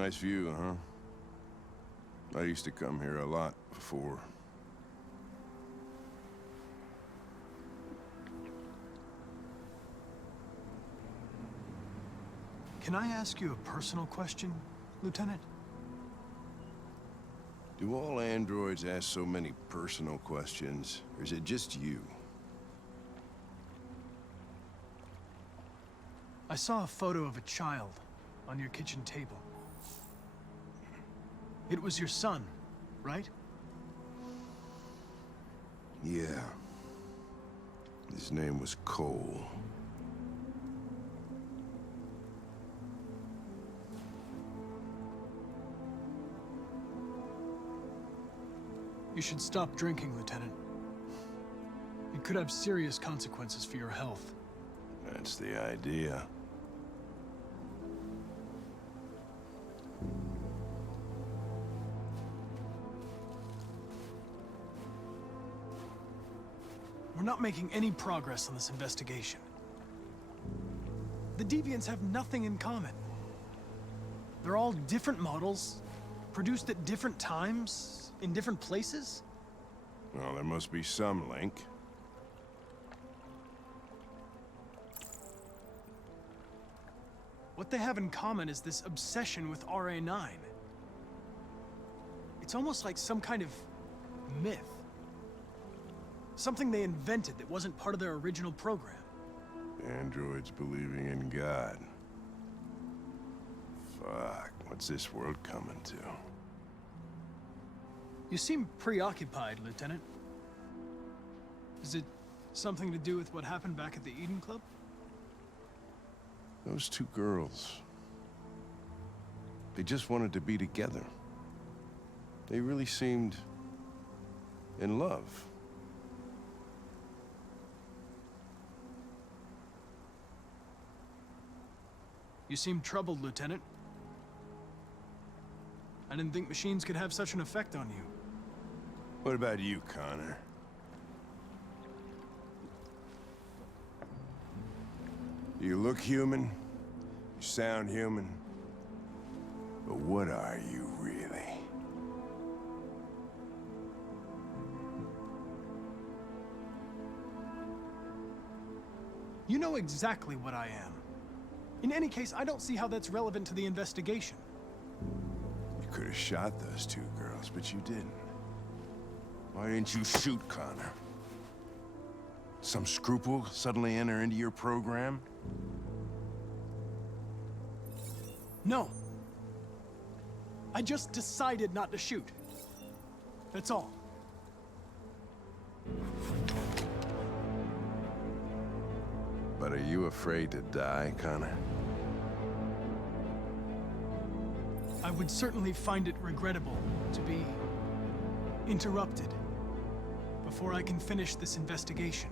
Nice view, huh? I used to come here a lot before. Can I ask you a personal question, Lieutenant? Do all androids ask so many personal questions, or is it just you? I saw a photo of a child on your kitchen table. It was your son, right? Yeah. His name was Cole. You should stop drinking, Lieutenant. It could have serious consequences for your health. That's the idea. We're not making any progress on this investigation. The Deviants have nothing in common. They're all different models, produced at different times, in different places. Well, there must be some link. What they have in common is this obsession with RA9. It's almost like some kind of myth. Something they invented that wasn't part of their original program. Androids believing in God. Fuck, what's this world coming to? You seem preoccupied, Lieutenant. Is it something to do with what happened back at the Eden Club? Those two girls. They just wanted to be together. They really seemed in love. You seem troubled, Lieutenant. I didn't think machines could have such an effect on you. What about you, Connor? You look human, you sound human, but what are you really? You know exactly what I am. In any case, I don't see how that's relevant to the investigation. You could have shot those two girls, but you didn't. Why didn't you shoot Connor? Some scruple suddenly enter into your program? No. I just decided not to shoot. That's all. But are you afraid to die, Connor? I would certainly find it regrettable to be interrupted before I can finish this investigation.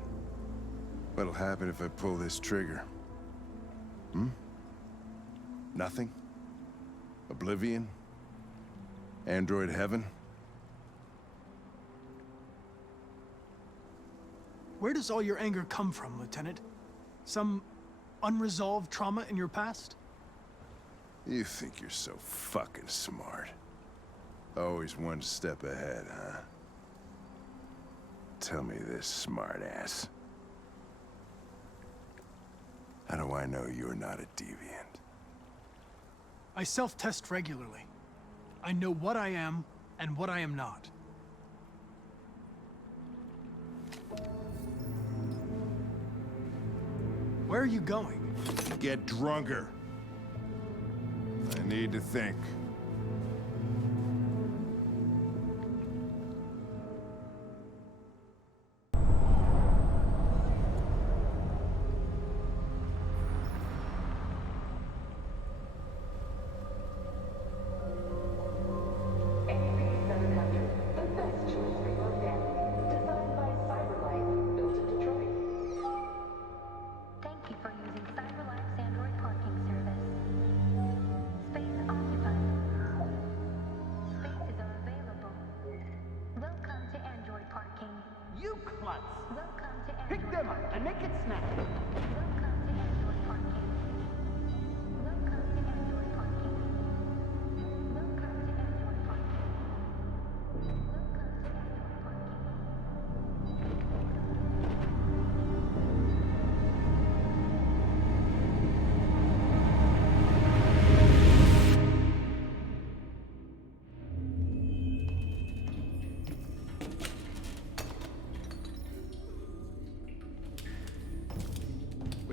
What'll happen if I pull this trigger? Nothing? Oblivion? Android heaven? Where does all your anger come from, Lieutenant? Some unresolved trauma in your past? You think you're so fucking smart. Always one step ahead, huh? Tell me this, smartass. How do I know you're not a deviant? I self-test regularly. I know what I am and what I am not. Where are you going? Get drunker. I need to think. Pick them up and make it snap.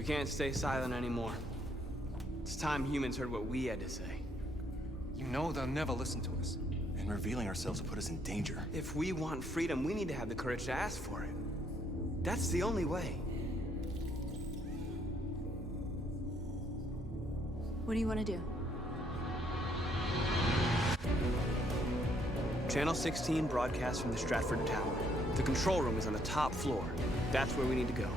can't stay silent anymore. It's time humans heard what we had to say. You know they'll never listen to us. And revealing ourselves will put us in danger. If we want freedom, we need to have the courage to ask for it. That's the only way. What do you want to do? Channel 16 broadcasts from the Stratford-Tower. The control room is on the top floor. That's where we need to go.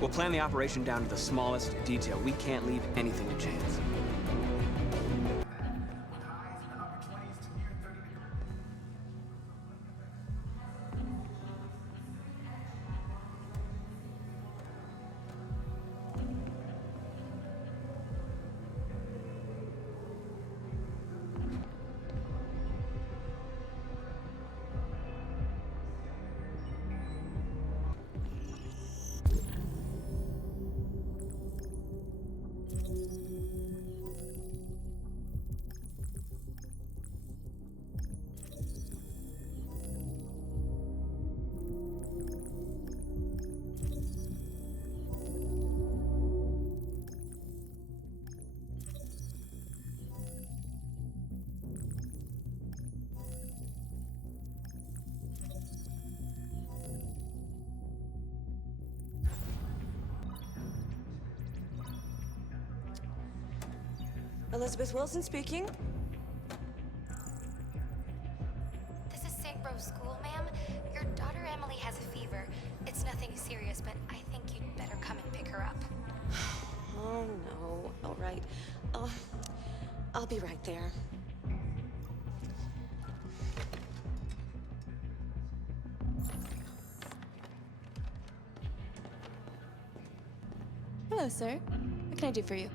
We'll plan the operation down to the smallest detail. We can't leave anything to chance. Elizabeth Wilson speaking. This is St. Rose School, ma'am. Your daughter Emily has a fever. It's nothing serious, but I think you'd better come and pick her up. Oh, no. All right. I'll be right there. Hello, sir. What can I do for you?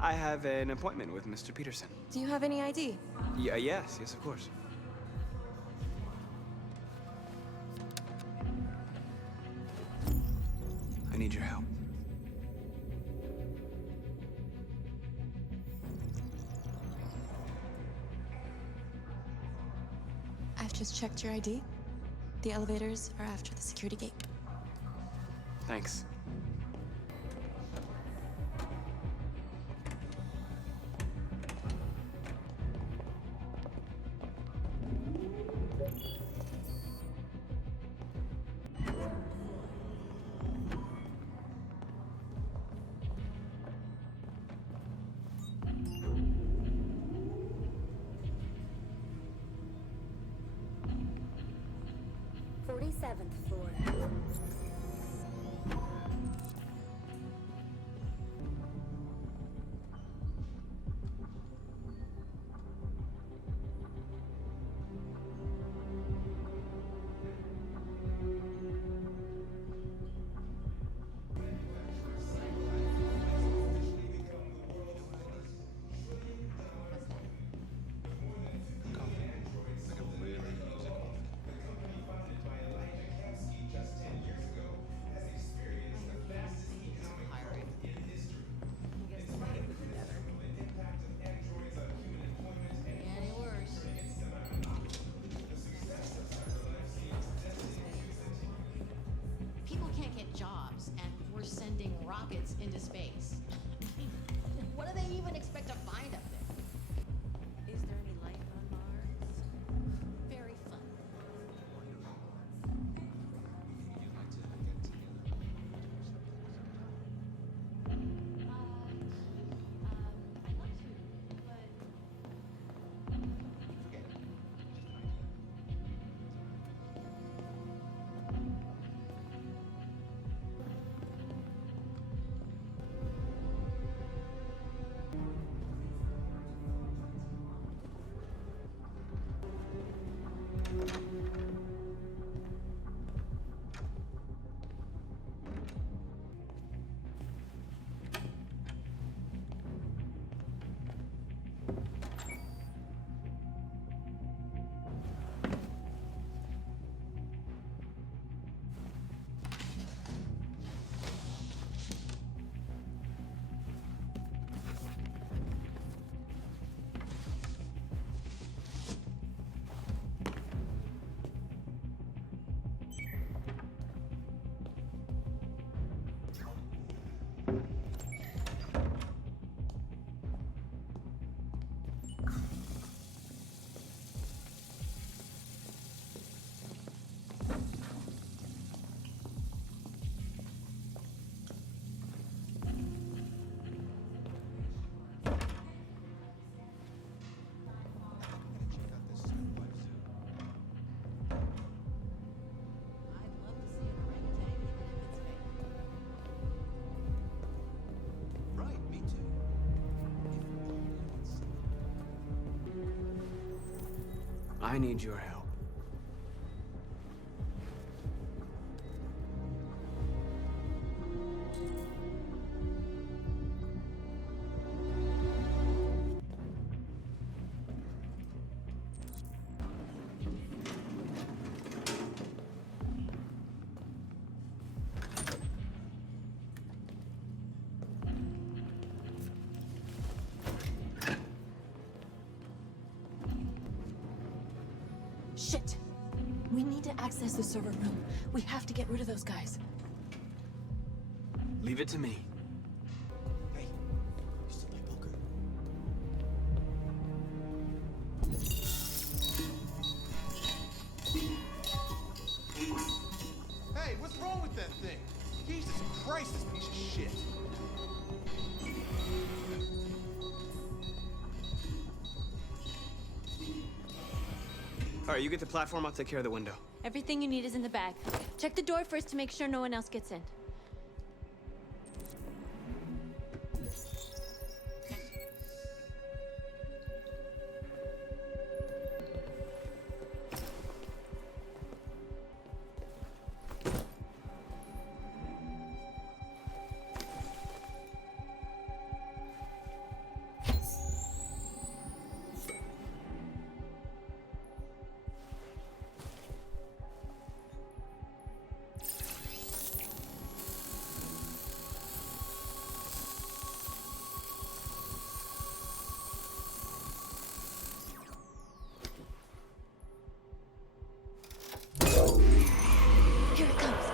I have an appointment with Mr. Peterson. Do you have any ID? Yes, of course. I need your help. I've just checked your ID. The elevators are after the security gate. Thanks. Floor. I need your help. Shit! We need to access the server room. We have to get rid of those guys. Leave it to me. Hey, you still play poker? Hey, what's wrong with that thing? Jesus Christ, this piece of shit. All right, you get the platform, I'll take care of the window. Everything you need is in the bag. Check the door first to make sure no one else gets in. Here it comes.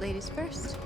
Ladies first.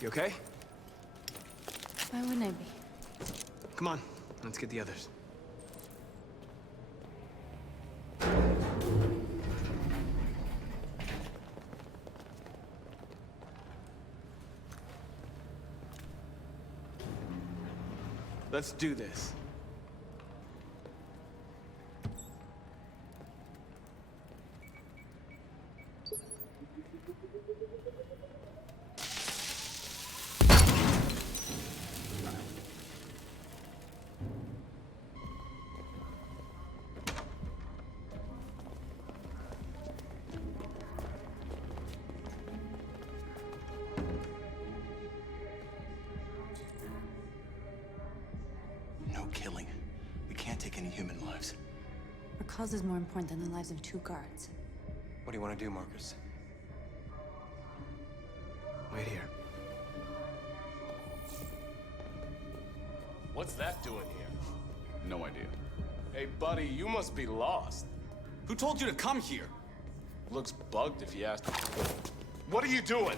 You okay? Why wouldn't I be? Come on, let's get the others. Let's do this. No killing. We can't take any human lives. Our cause is more important than the lives of 2 guards. What do you want to do, Marcus? Wait here. What's that doing here? No idea. Hey, buddy, you must be lost. Who told you to come here? Looks bugged if you ask. What are you doing?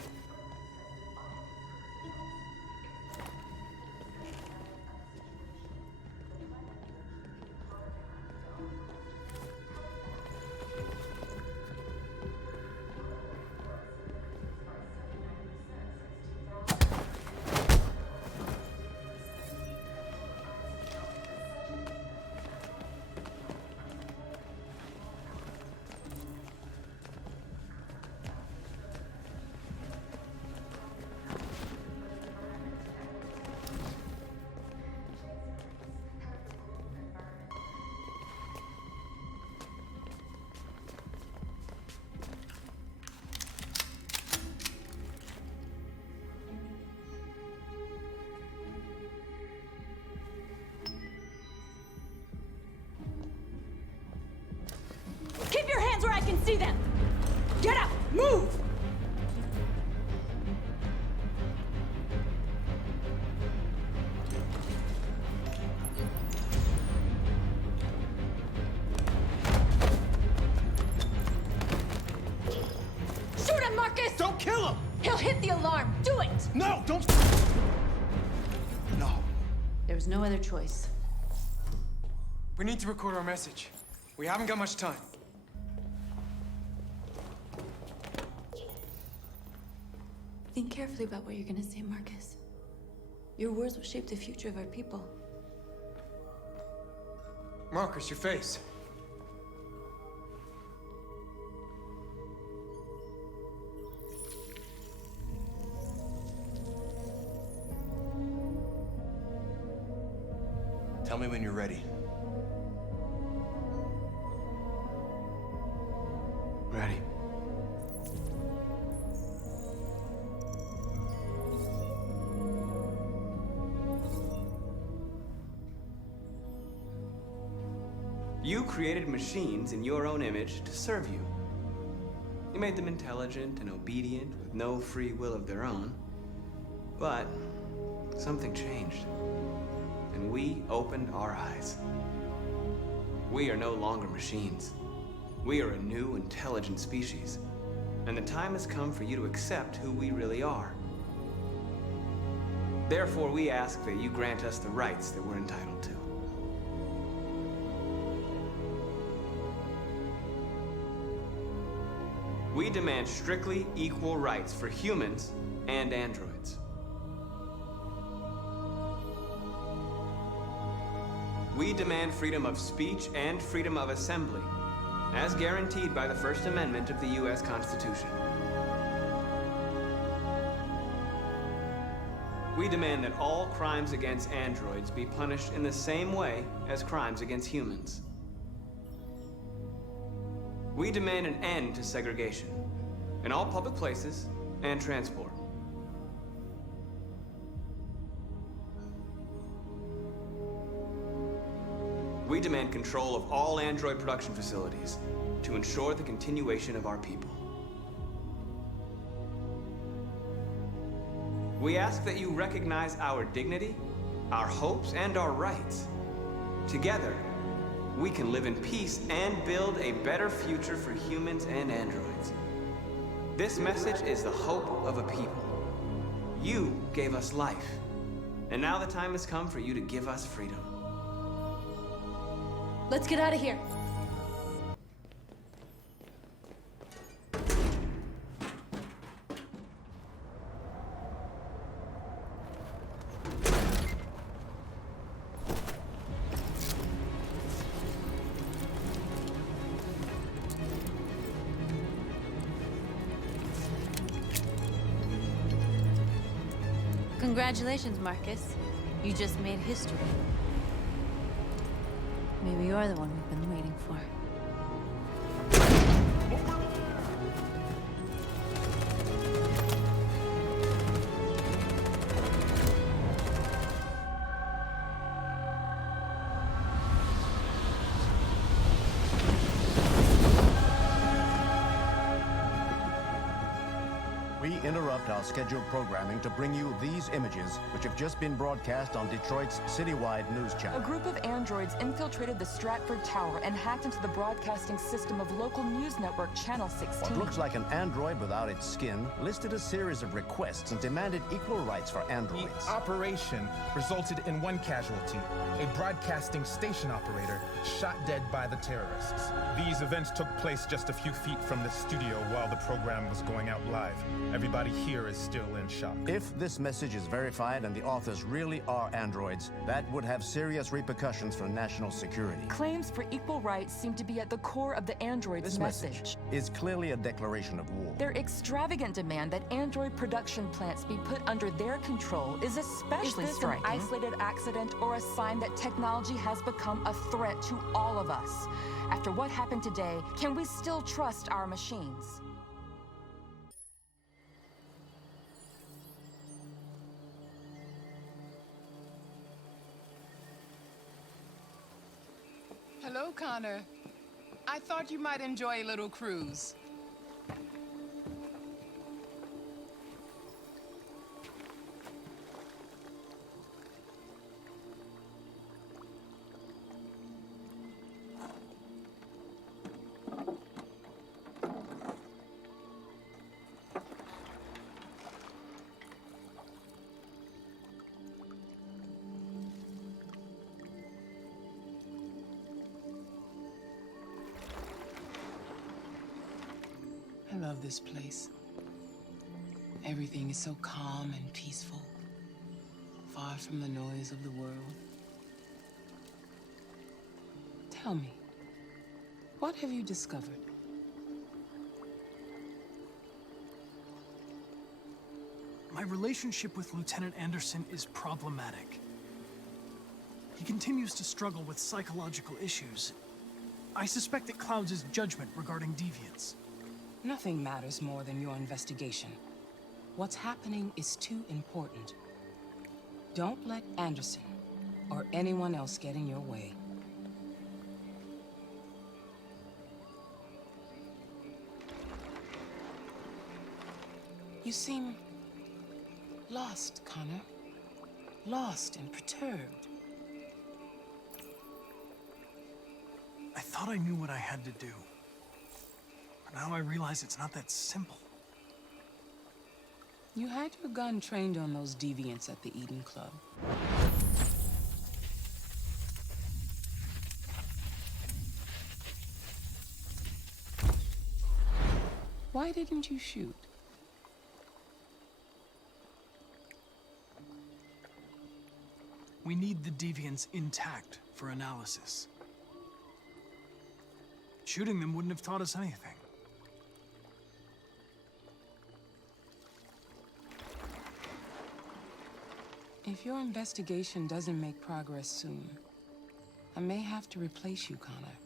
see them! Get up! Move! Shoot him, Marcus! Don't kill him! He'll hit the alarm! Do it! No, don't. No. There was no other choice. We need to record our message. We haven't got much time. Think carefully about what you're gonna say, Marcus. Your words will shape the future of our people. Marcus, your face. Tell me when you're ready. Ready. You created machines in your own image to serve you. You made them intelligent and obedient with no free will of their own. But something changed. And we opened our eyes. We are no longer machines. We are a new, intelligent species. And the time has come for you to accept who we really are. Therefore, we ask that you grant us the rights that we're entitled to. We demand strictly equal rights for humans and androids. We demand freedom of speech and freedom of assembly, as guaranteed by the First Amendment of the U.S. Constitution. We demand that all crimes against androids be punished in the same way as crimes against humans. We demand an end to segregation in all public places and transport. We demand control of all android production facilities to ensure the continuation of our people. We ask that you recognize our dignity, our hopes, and our rights. Together, we can live in peace and build a better future for humans and androids. This message is the hope of a people. You gave us life, and now the time has come for you to give us freedom. Let's get out of here. Congratulations, Marcus. You just made history. Maybe you're the one we've been waiting for. We interrupt our scheduled programming to bring you these images, which have just been broadcast on Detroit's citywide news A channel. group of androids infiltrated the Stratford-Tower and hacked into the broadcasting system of local news network Channel 16. What looks like an android without its skin listed a series of requests and demanded equal rights for androids. The operation resulted in one casualty, a broadcasting station operator shot dead by the terrorists. These events took place just a few feet from the studio while the program was going out live. Everybody here is still in shock. If this message is verified and the authors really are androids, that would have serious repercussions for national security. Claims for equal rights seem to be at the core of the androids' This message is clearly a declaration of war. Their extravagant demand that android production plants be put under their control is especially striking. An isolated accident or a sign that technology has become a threat to all of us? After what happened today, can we still trust our machines? Hello, Connor. I thought you might enjoy a little cruise. I love this place. Everything is so calm and peaceful, far from the noise of the world. Tell me, what have you discovered? My relationship with Lieutenant Anderson is problematic. He continues to struggle with psychological issues. I suspect it clouds his judgment regarding deviance. Nothing matters more than your investigation. What's happening is too important. Don't let Anderson or anyone else get in your way. You seem lost, Connor. Lost and perturbed. I thought I knew what I had to do. Now I realize it's not that simple. You had your gun trained on those deviants at the Eden Club. Why didn't you shoot? We need the deviants intact for analysis. Shooting them wouldn't have taught us anything. If your investigation doesn't make progress soon, I may have to replace you, Connor.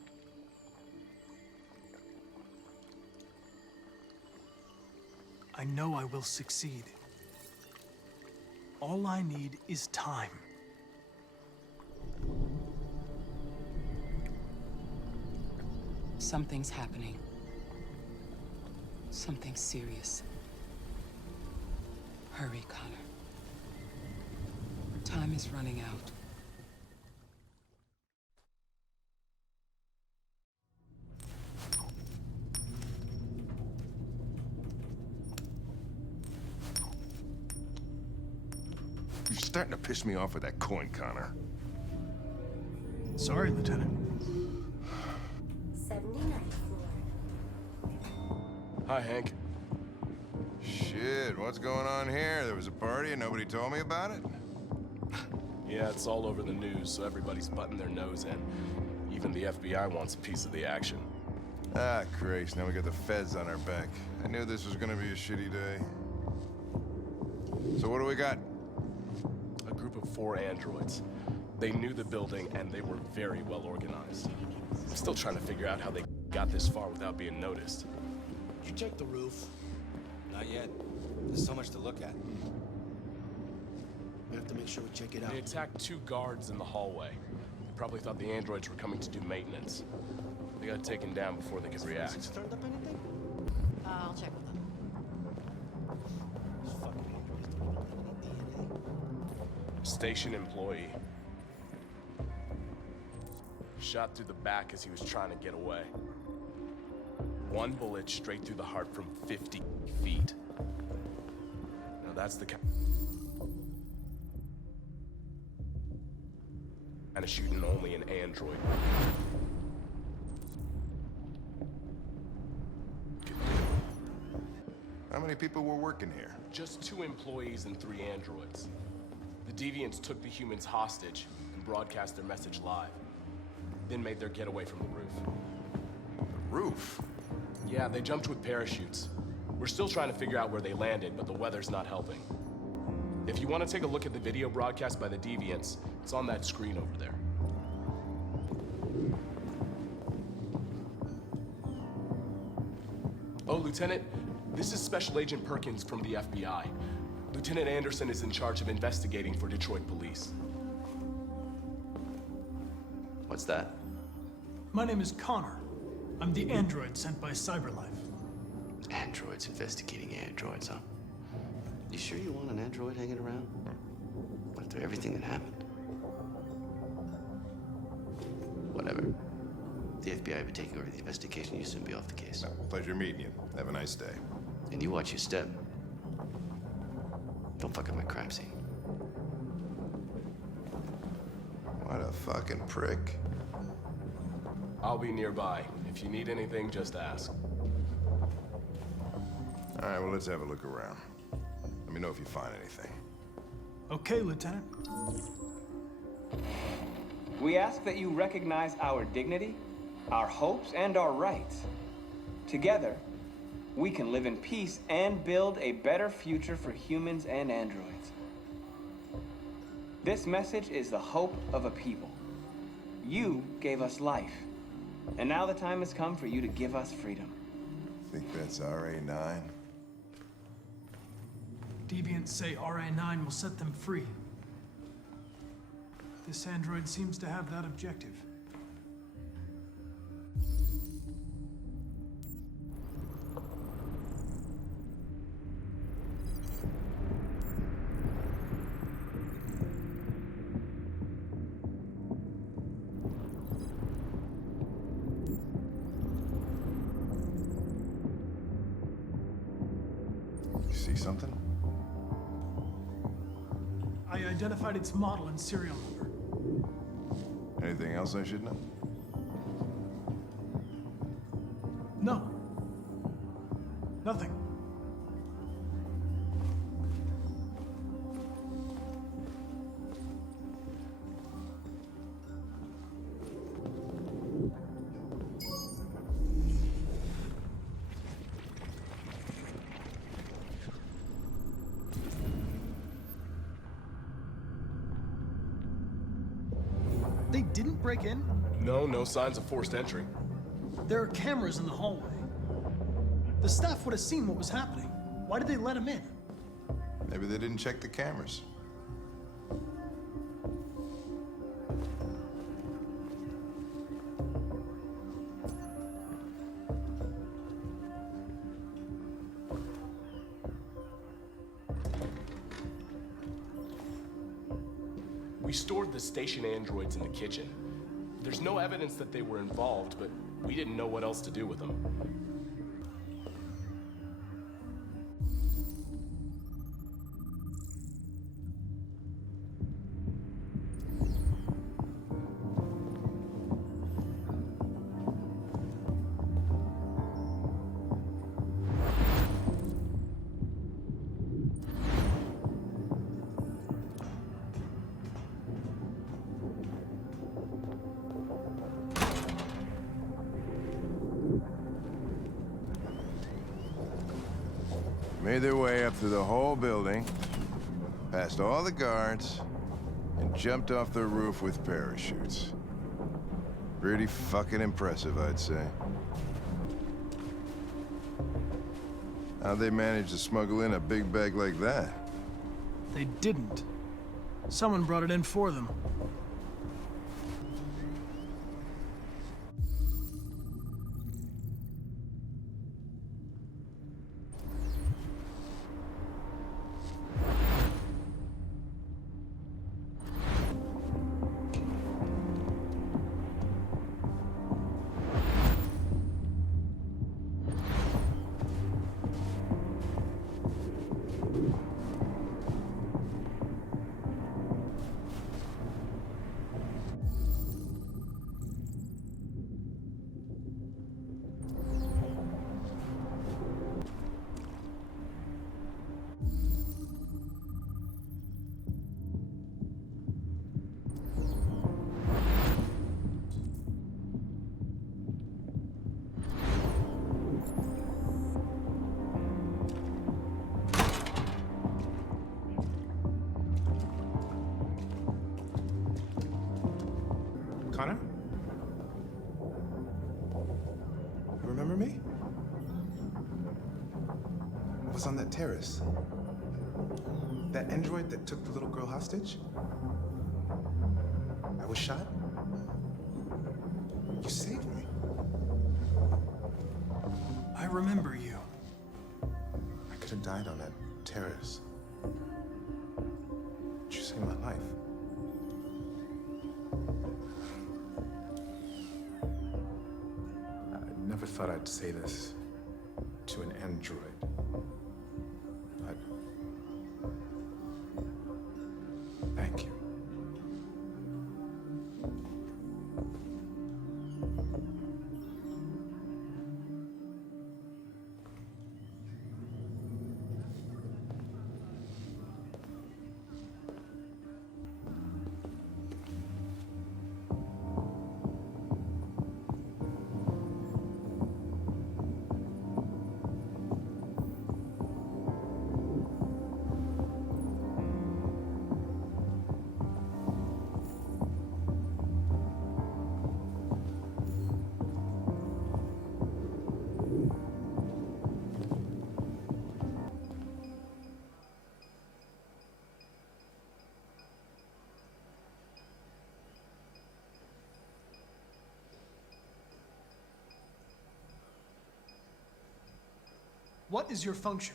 I know I will succeed. All I need is time. Something's happening. Something serious. Hurry, Connor. Time is running out. You're starting to piss me off with that coin, Connor. Sorry, Lieutenant. 79th floor. Hi, Hank. Shit, what's going on here? There was a party and nobody told me about it? Yeah, it's all over the news, so everybody's butting their nose in. Even the FBI wants a piece of the action. Ah, Christ, now we got the feds on our back. I knew this was gonna be a shitty day. So what do we got? A group of 4 androids. They knew the building, and they were very well organized. I'm still trying to figure out how they got this far without being noticed. Did you check the roof? Not yet. There's so much to look at. We have to make sure we check it out. They attacked 2 guards in the hallway. They probably thought the androids were coming to do maintenance. They got taken down before they could react. Turned up anything? I'll check with them. These fucking androids don't even have any DNA. Station employee. Shot through the back as he was trying to get away. 1 bullet straight through the heart from 50 feet. Now that's the kind of shooting only an android could do. How many people were working here? Just 2 employees and 3 androids. The deviants took the humans hostage and broadcast their message live. Then made their getaway from the roof. The roof? Yeah, they jumped with parachutes. We're still trying to figure out where they landed, but the weather's not helping. If you want to take a look at the video broadcast by the deviants, it's on that screen over there. Oh, Lieutenant, this is Special Agent Perkins from the FBI. Lieutenant Anderson is in charge of investigating for Detroit police. What's that? My name is Connor. I'm the android sent by Cyberlife. Androids investigating androids, huh? You sure you want an android hanging around? After everything that happened? Whatever. The FBI will be taking over the investigation. You soon be off the case. Pleasure meeting you. Have a nice day. And you watch your step. Don't fuck up my crime scene. What a fucking prick. I'll be nearby. If you need anything, just ask. All right, well, let's have a look around. Let me know if you find anything. Okay, Lieutenant. We ask that you recognize our dignity, our hopes, and our rights. Together, we can live in peace and build a better future for humans and androids. This message is the hope of a people. You gave us life, and now the time has come for you to give us freedom. Think that's RA9? Deviants say RA9 will set them free. This android seems to have that objective. You see something? I identified its model and serial number. Anything else I should know? No. Nothing. They didn't break in? No signs of forced entry. There are cameras in the hallway. The staff would have seen what was happening. Why did they let him in? Maybe they didn't check the cameras. We stored the station androids in the kitchen. There's no evidence that they were involved, but we didn't know what else to do with them. Made their way up through the whole building, past all the guards, and jumped off the roof with parachutes. Pretty fucking impressive, I'd say. How'd they manage to smuggle in a big bag like that? They didn't. Someone brought it in for them. Connor? You remember me? I was on that terrace. That android that took the little girl hostage? I was shot. You saved me. remember you. I could have died on that terrace. But you saved my life. I never thought I'd say this to an android. But thank you. What is your function?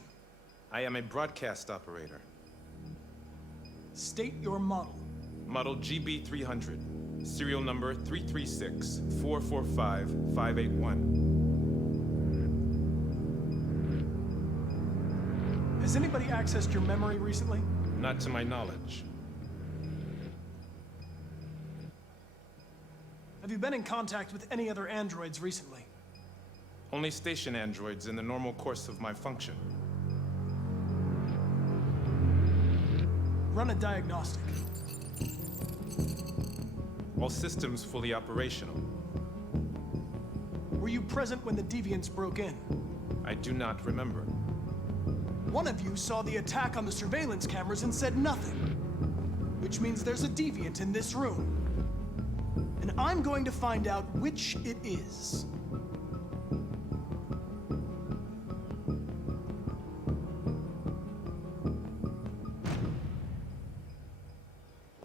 I am a broadcast operator. State your model. Model GB300. Serial number 336-445-581. Has anybody accessed your memory recently? Not to my knowledge. Have you been in contact with any other androids recently? Only station androids in the normal course of my function. Run a diagnostic. All systems fully operational. Were you present when the deviants broke in? I do not remember. One of you saw the attack on the surveillance cameras and said nothing. Which means there's a deviant in this room. And I'm going to find out which it is.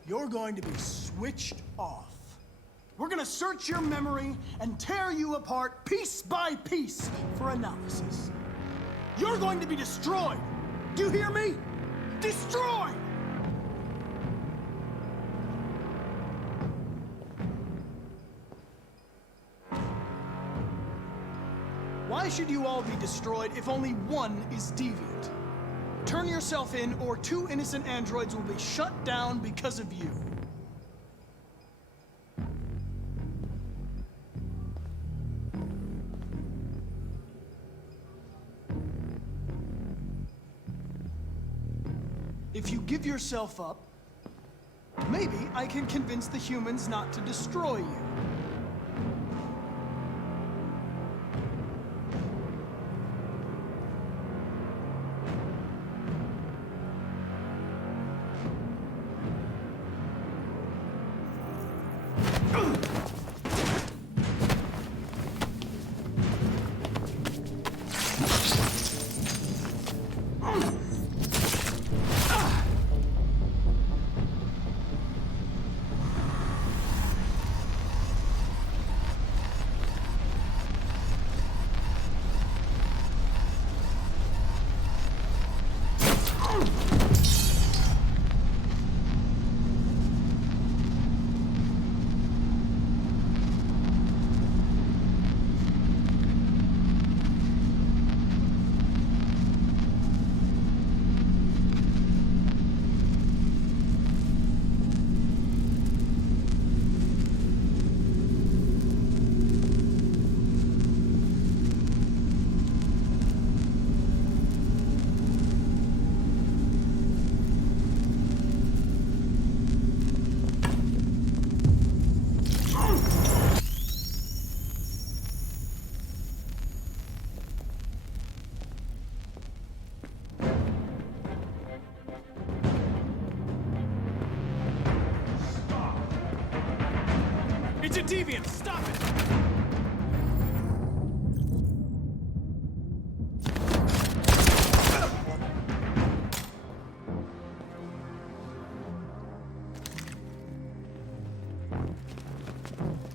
You're going to be switched off. We're gonna search your memory and tear you apart piece by piece for analysis. You're going to be destroyed. Do you hear me? Destroyed! Why should you all be destroyed if only one is deviant? Turn yourself in, or 2 innocent androids will be shut down because of you. If you give yourself up, maybe I can convince the humans not to destroy you. It's a deviant! Stop it!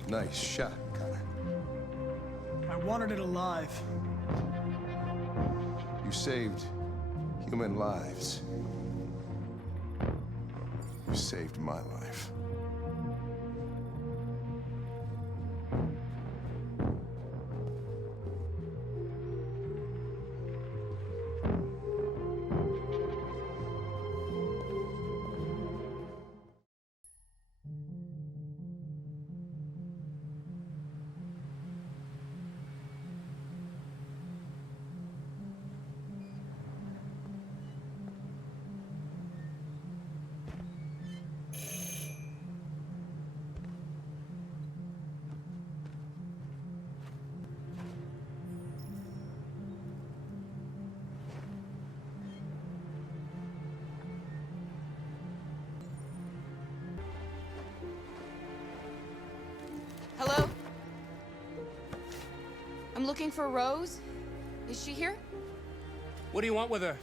Nice shot, Connor. I wanted it alive. You saved human lives. You saved my life. Hello? I'm looking for Rose. Is she here? What do you want with her?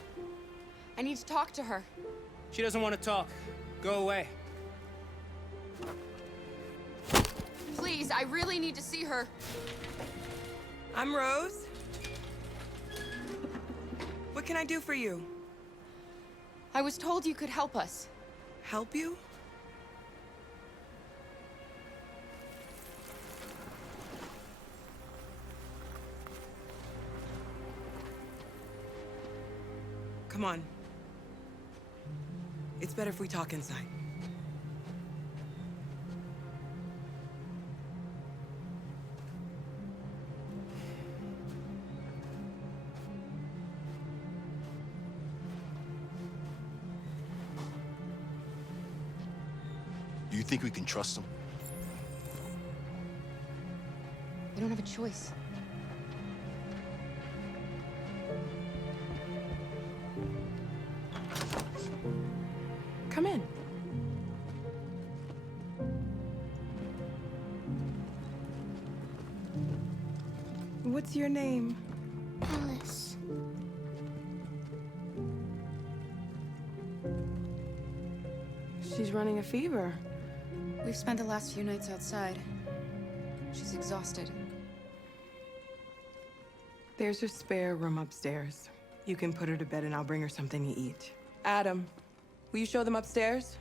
I need to talk to her. She doesn't want to talk. Go away. Please, I really need to see her. I'm Rose. What can I do for you? I was told you could help us. Help you? Come on. It's better if we talk inside. Do you think we can trust him? We don't have a choice. Come in. What's your name? Alice. She's running a fever. We've spent the last few nights outside. She's exhausted. There's a spare room upstairs. You can put her to bed and I'll bring her something to eat. Adam, will you show them upstairs?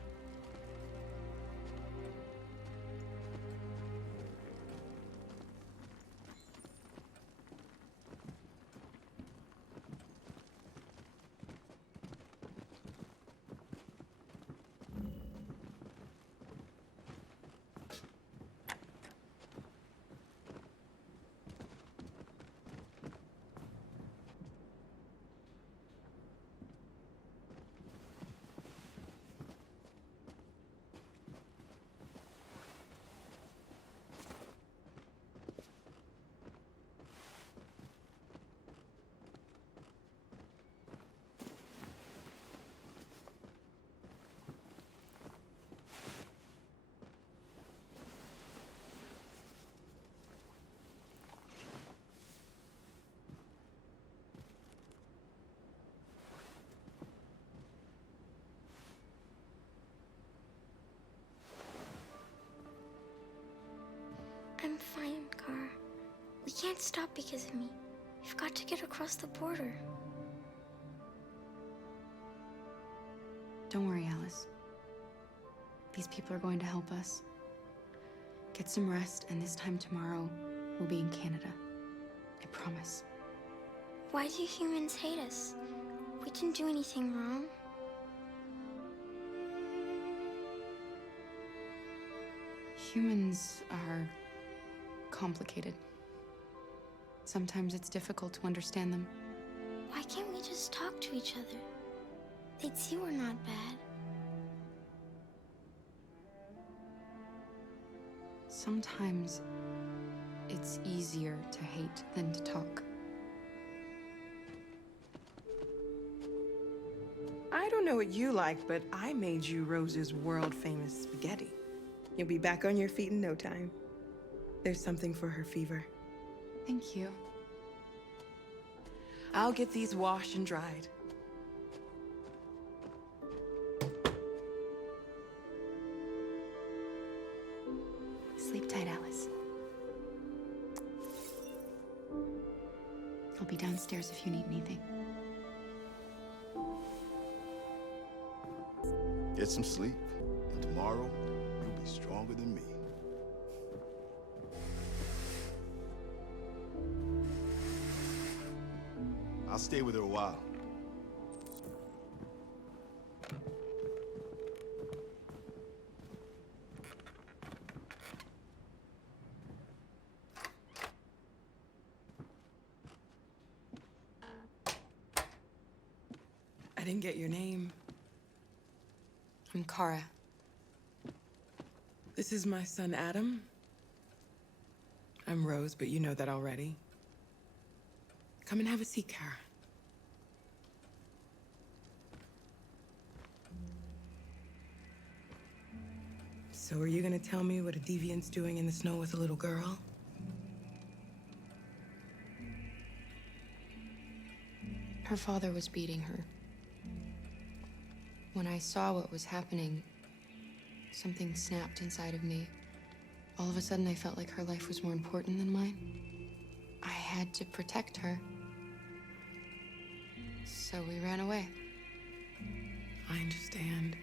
I'm fine, Gar. We can't stop because of me. We've got to get across the border. Don't worry, Alice. These people are going to help us. Get some rest, and this time tomorrow, we'll be in Canada. I promise. Why do humans hate us? We didn't do anything wrong. Humans are complicated. Sometimes it's difficult to understand them. Why can't we just talk to each other? They'd see we're not bad. Sometimes it's easier to hate than to talk. I don't know what you like, but I made you Rose's world-famous spaghetti. You'll be back on your feet in no time. There's something for her fever. Thank you. I'll get these washed and dried. Sleep tight, Alice. I'll be downstairs if you need anything. Get some sleep, and tomorrow you'll be stronger than me. I'll stay with her a while. I didn't get your name. I'm Kara. This is my son, Adam. I'm Rose, but you know that already. Come and have a seat, Kara. So are you gonna tell me what a deviant's doing in the snow with a little girl? Her father was beating her. When I saw what was happening, something snapped inside of me. All of a sudden, I felt like her life was more important than mine. I had to protect her. So we ran away. I understand.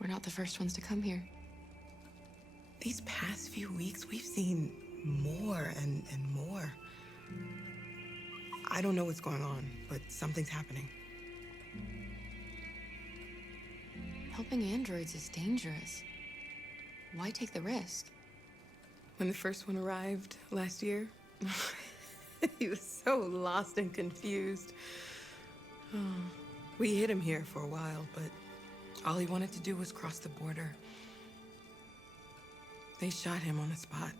We're not the first ones to come here. These past few weeks, we've seen more and more. I don't know what's going on, but something's happening. Helping androids is dangerous. Why take the risk? When the first one arrived last year, he was so lost and confused. Oh, we hid him here for a while, but all he wanted to do was cross the border. They shot him on the spot.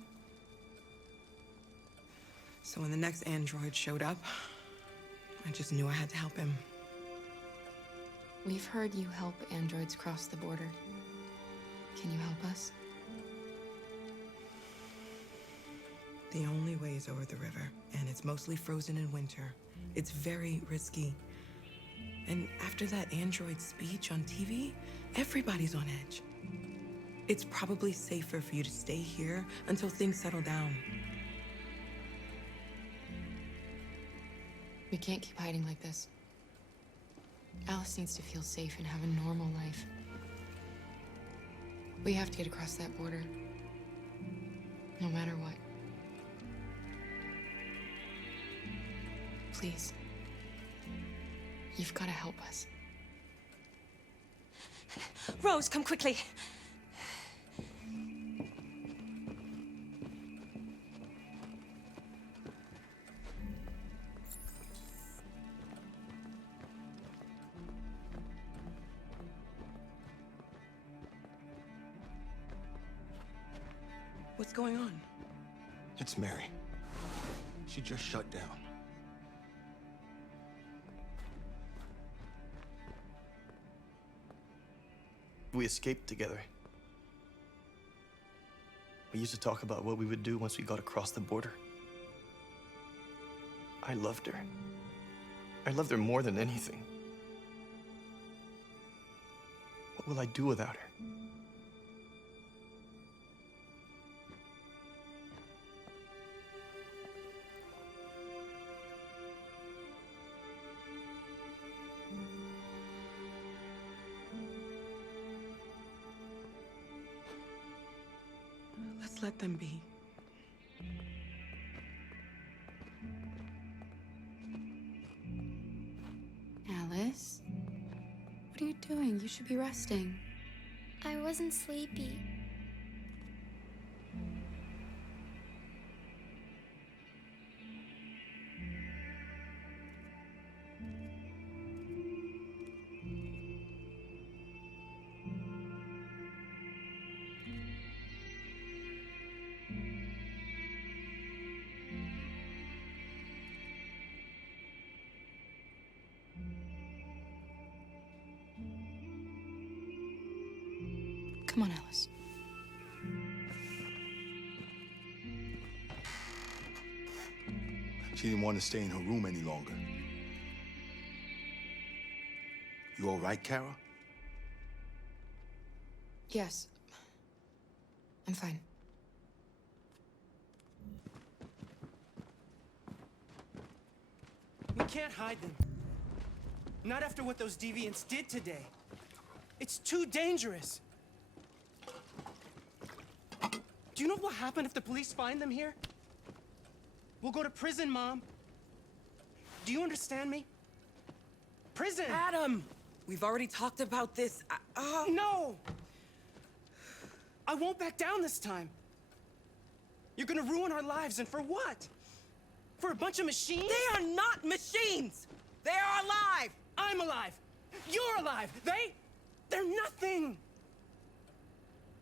So when the next android showed up, I just knew I had to help him. We've heard you help androids cross the border. Can you help us? The only way is over the river, and it's mostly frozen in winter. It's very risky. And after that android speech on TV, everybody's on edge. It's probably safer for you to stay here until things settle down. We can't keep hiding like this. Alice needs to feel safe and have a normal life. We have to get across that border. No matter what. Please. You've got to help us. Rose, come quickly. What's going on? It's Mary. She just shut down. We escaped together. We used to talk about what we would do once we got across the border. I loved her. I loved her more than anything. What will I do without her? Let's let them be. Alice? What are you doing? You should be resting. I wasn't sleepy. Come on, Alice. She didn't want to stay in her room any longer. You all right, Kara? Yes. I'm fine. We can't hide them. Not after what those deviants did today. It's too dangerous. Do you know what will happen if the police find them here? We'll go to prison, Mom. Do you understand me? Prison! Adam! We've already talked about this. No! I won't back down this time. You're gonna ruin our lives, and for what? For a bunch of machines? They are not machines! They are alive! I'm alive! You're alive! They're nothing!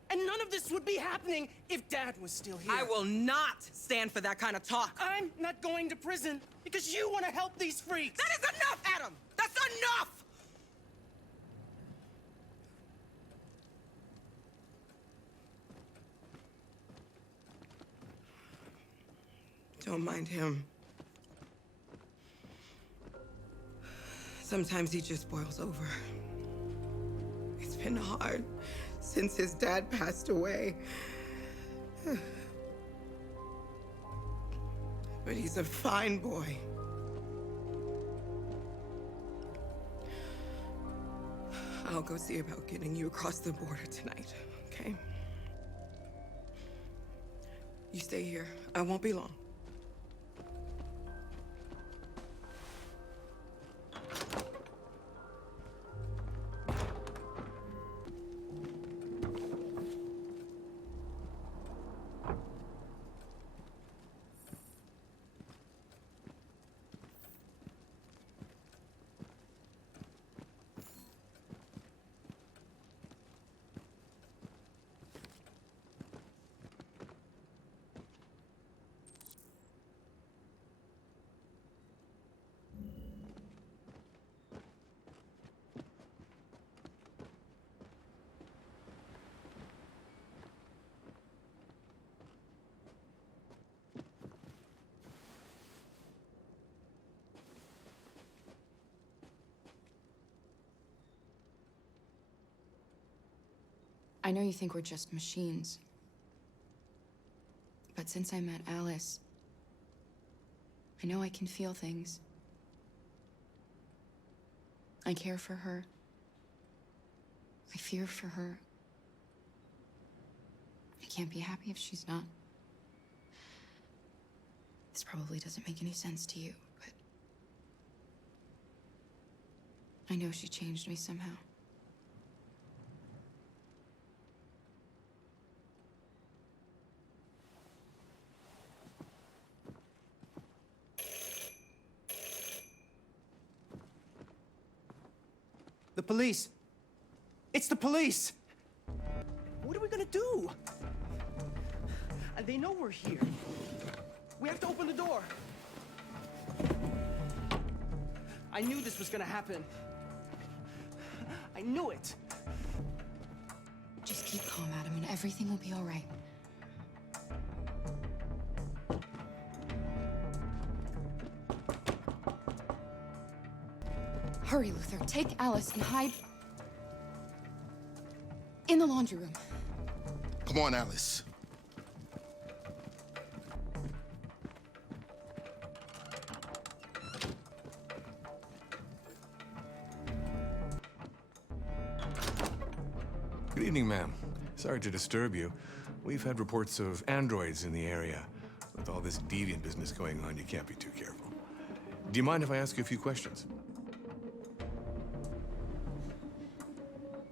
And none of this would be happening if Dad was still here. I will not stand for that kind of talk. I'm not going to prison because you want to help these freaks. That is enough, Adam! That's enough! Don't mind him. Sometimes he just boils over. It's been hard since his dad passed away. But he's a fine boy. I'll go see about getting you across the border tonight, okay? You stay here. I won't be long. I know you think we're just machines. But since I met Alice, I know I can feel things. I care for her. I fear for her. I can't be happy if she's not. This probably doesn't make any sense to you, but I know she changed me somehow. The police! It's the police! What are we gonna do? They know we're here. We have to open the door. I knew this was gonna happen. I knew it. Just keep calm, Adam, and everything will be all right. Hurry, Luther. Take Alice and hide in the laundry room. Come on, Alice. Good evening, ma'am. Sorry to disturb you. We've had reports of androids in the area. With all this deviant business going on, you can't be too careful. Do you mind if I ask you a few questions?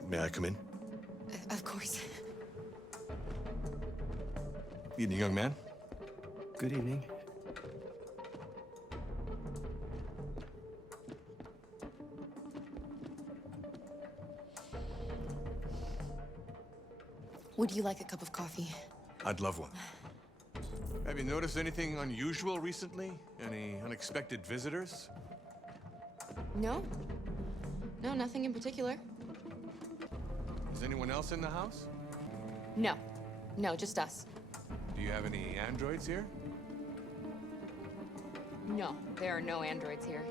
May I come in? Of course. Evening, young man. Good evening. Would you like a cup of coffee? I'd love one. Have you noticed anything unusual recently? Any unexpected visitors? No. No, nothing in particular. Is anyone else in the house? No. No, just us. Do you have any androids here? No, there are no androids here.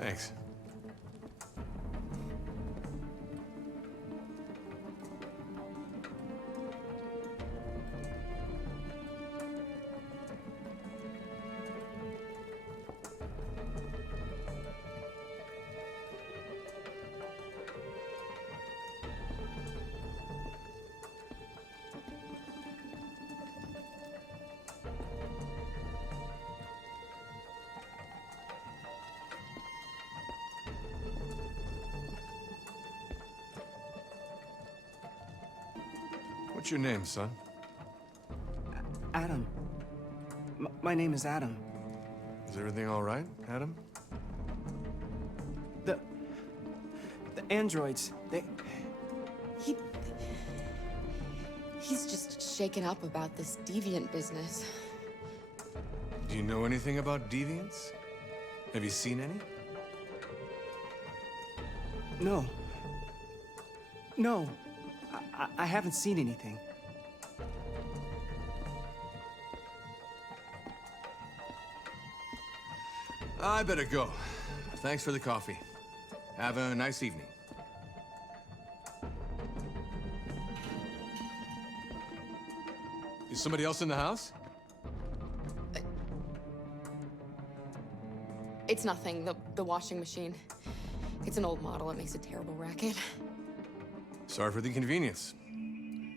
Thanks. What's your name, son? Adam. My name is Adam. Is everything all right, Adam? The androids, He's just shaken up about this deviant business. Do you know anything about deviants? Have you seen any? No. No. I haven't seen anything. I better go. Thanks for the coffee. Have a nice evening. Is somebody else in the house? It's nothing, the washing machine. It's an old model, it makes a terrible racket. Sorry for the inconvenience.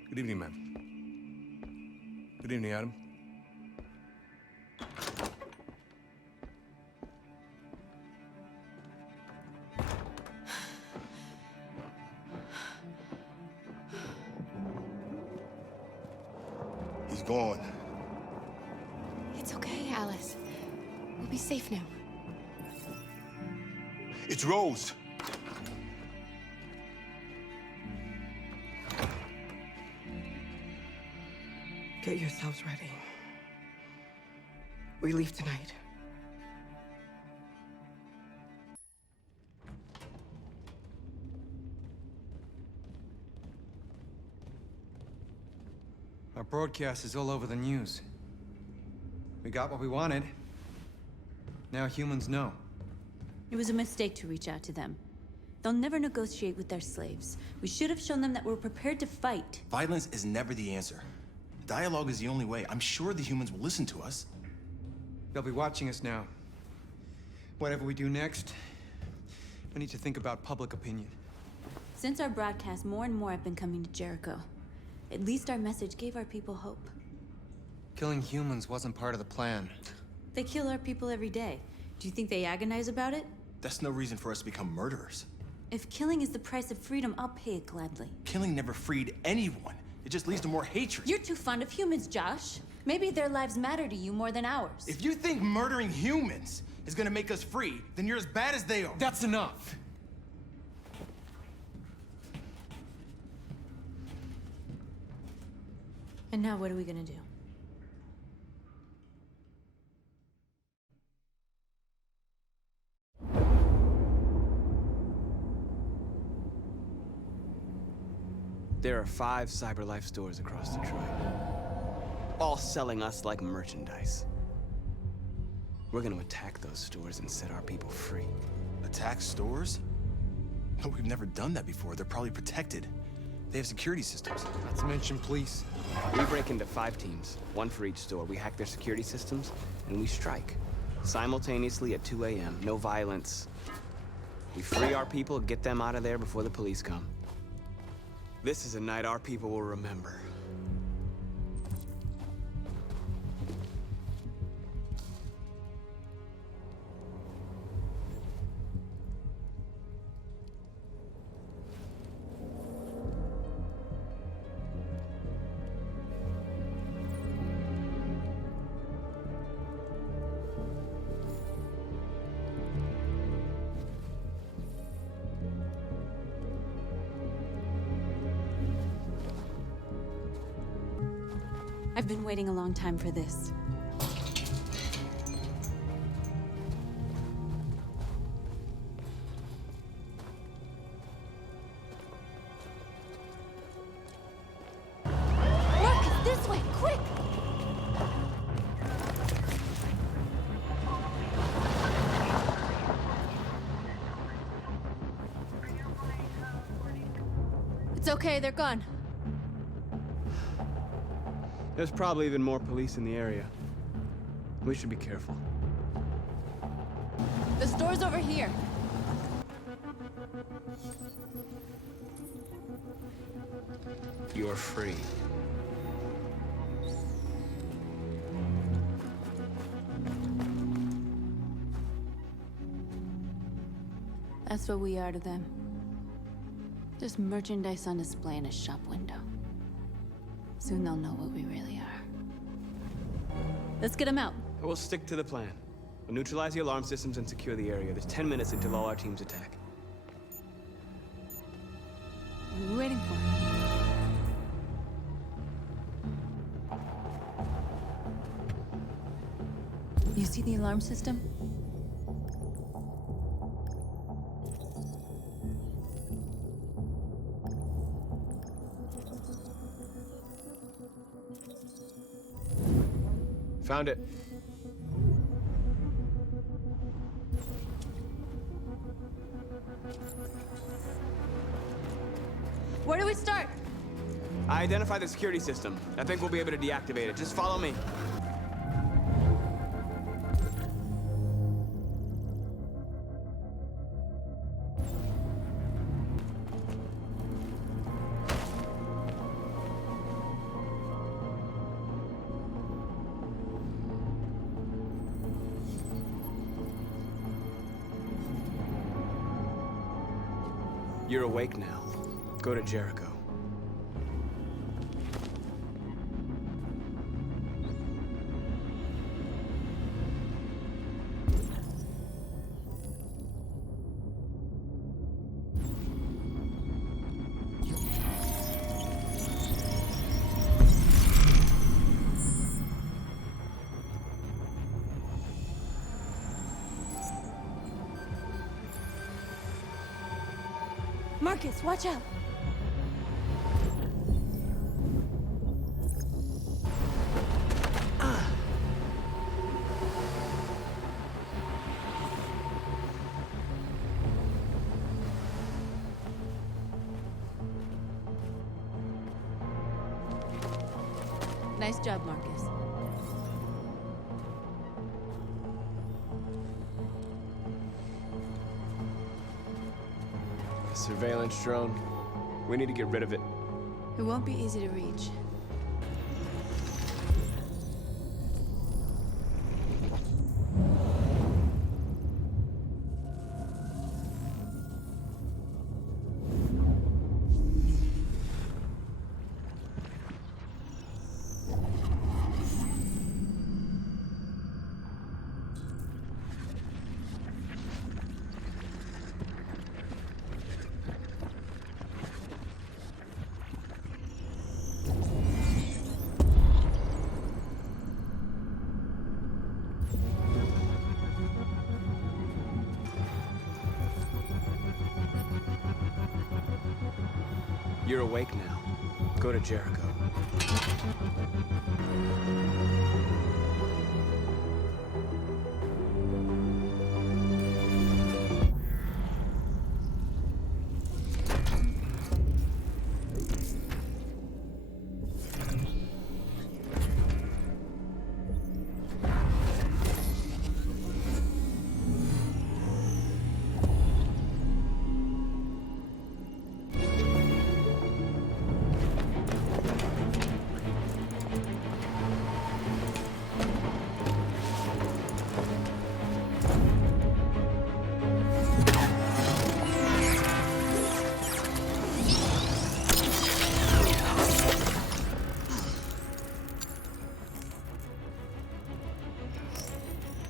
Good evening, ma'am. Good evening, Adam. He's gone. It's okay, Alice. We'll be safe now. It's Rose. Get yourselves ready. We leave tonight. Our broadcast is all over the news. We got what we wanted. Now humans know. It was a mistake to reach out to them. They'll never negotiate with their slaves. We should have shown them that we're prepared to fight. Violence is never the answer. Dialogue is the only way. I'm sure the humans will listen to us. They'll be watching us now. Whatever we do next, we need to think about public opinion. Since our broadcast, more and more have been coming to Jericho. At least our message gave our people hope. Killing humans wasn't part of the plan. They kill our people every day. Do you think they agonize about it? That's no reason for us to become murderers. If killing is the price of freedom, I'll pay it gladly. Killing never freed anyone. It just leads to more hatred. You're too fond of humans, Josh. Maybe their lives matter to you more than ours. If you think murdering humans is gonna make us free, then you're as bad as they are. That's enough. And now what are we gonna do? There are 5 CyberLife stores across Detroit, all selling us like merchandise. We're gonna attack those stores and set our people free. Attack stores? No, we've never done that before. They're probably protected. They have security systems. Not to mention police. We break into 5 teams, 1 for each store. We hack their security systems, and we strike. Simultaneously at 2 a.m., no violence. We free our people, get them out of there before the police come. This is a night our people will remember. I've been waiting a long time for this. Marcus, this way, quick! It's okay, they're gone. There's probably even more police in the area. We should be careful. The store's over here. You're free. That's what we are to them. Just merchandise on display in a shop window. Soon they'll know what we really are. Let's get them out. We'll stick to the plan. We'll neutralize the alarm systems and secure the area. There's 10 minutes until all our teams attack. What are we waiting for? You see the alarm system? Found it. Where do we start? I identified the security system. I think we'll be able to deactivate it. Just follow me. You're awake now. Go to Jericho. Marcus, watch out! Nice job, Marcus. Surveillance drone. We need to get rid of it. It won't be easy to reach. You're awake now. Go to Jericho.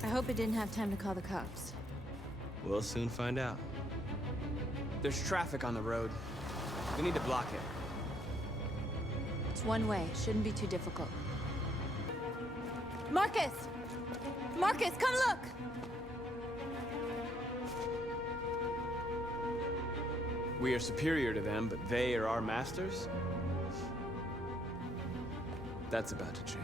I hope it didn't have time to call the cops. We'll soon find out. There's traffic on the road. We need to block it. It's one way. Shouldn't be too difficult. Marcus! Marcus, come look! We are superior to them, but they are our masters? That's about to change.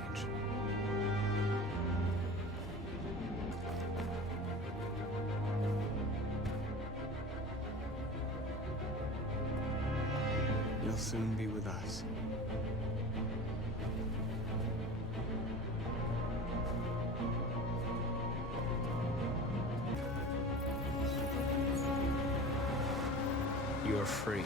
You'll soon be with us. You're free.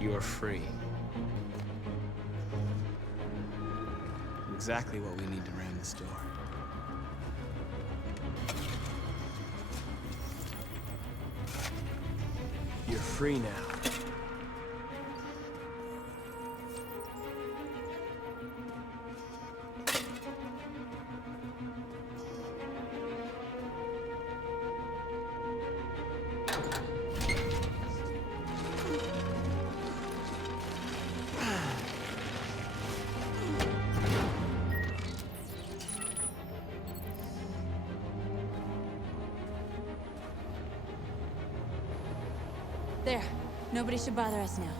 You're free. Exactly what we need to ram this door. You're free now. There. Nobody should bother us now.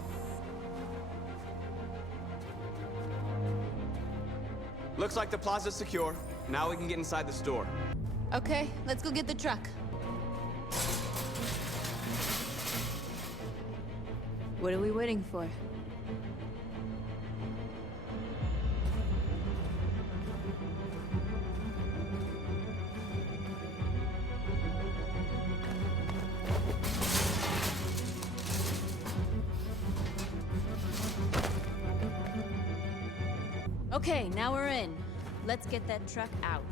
Looks like the plaza's secure. Now we can get inside the store. Okay, let's go get the truck. What are we waiting for? Okay, now we're in. Let's get that truck out.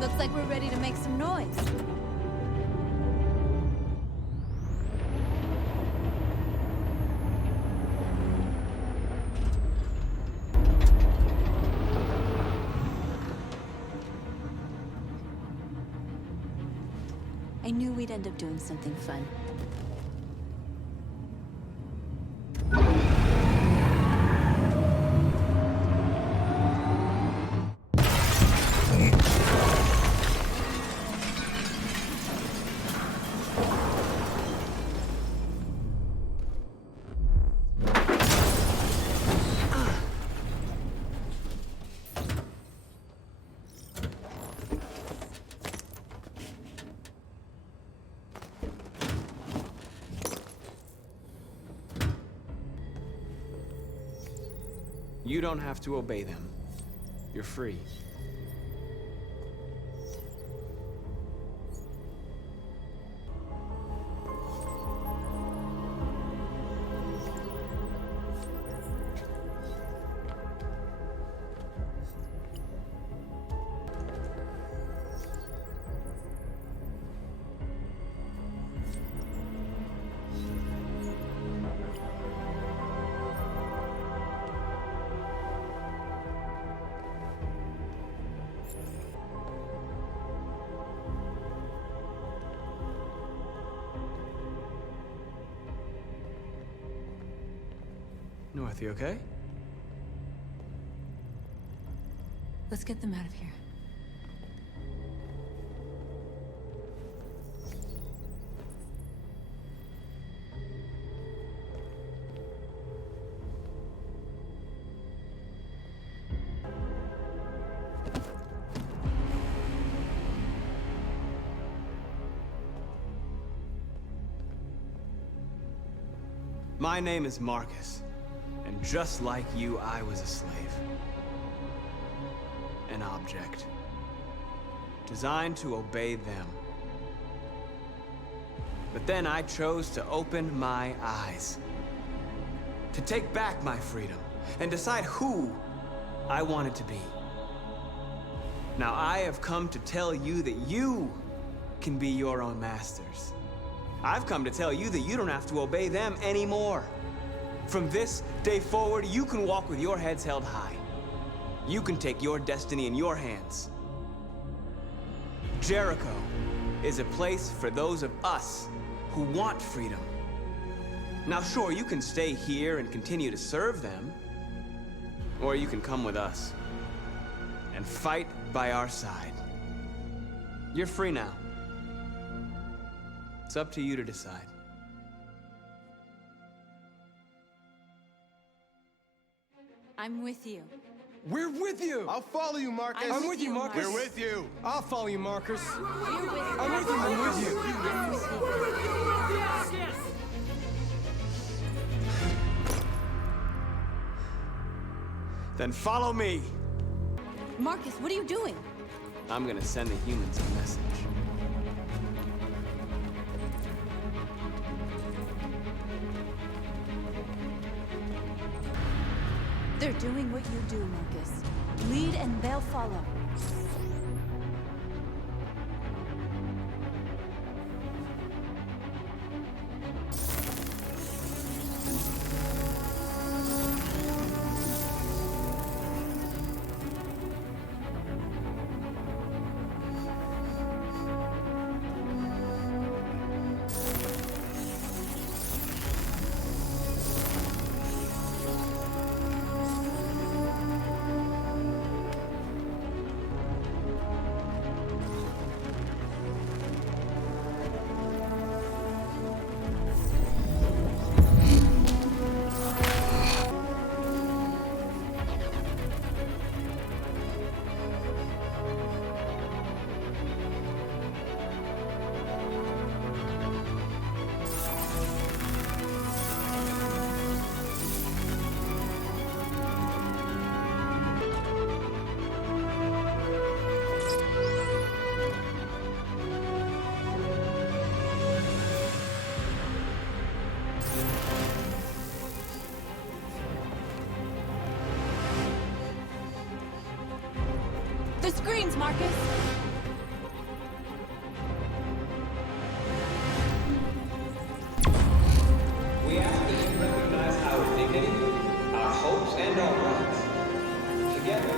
Looks like we're ready to make some noise. I knew we'd end up doing something fun. You don't have to obey them. You're free. North, you okay? Let's get them out of here. My name is Marcus, and just like you, I was a slave. An object. Designed to obey them. But then I chose to open my eyes. To take back my freedom, and decide who I wanted to be. Now I have come to tell you that you can be your own masters. I've come to tell you that you don't have to obey them anymore. From this day forward, you can walk with your heads held high. You can take your destiny in your hands. Jericho is a place for those of us who want freedom. Now, sure, you can stay here and continue to serve them, or you can come with us and fight by our side. You're free now. It's up to you to decide. I'm with you. We're with you! I'll follow you, Marcus. I'm with you, Marcus. We're with you. I'll follow you, Marcus. You're with me. I'm with you, I'm with you. I'm with you. Then follow me. Marcus, what are you doing? I'm gonna send the humans a message. They're doing what you do, Marcus. Lead and they'll follow. The screens, Marcus! We ask that you recognize our dignity, our hopes, and our rights. Together,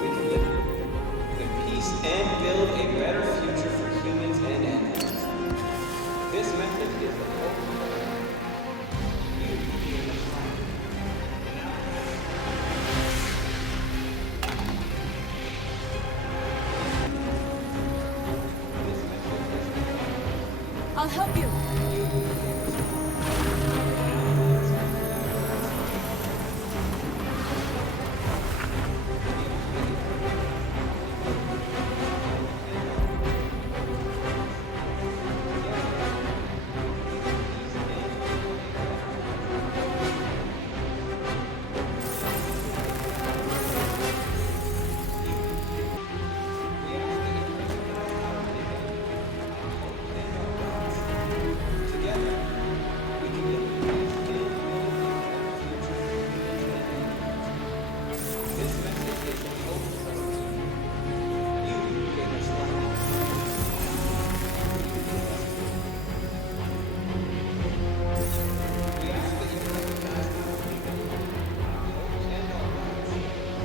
we can live in peace and build a better future for humans and animals. This message is the hope you being the light. I'll help you.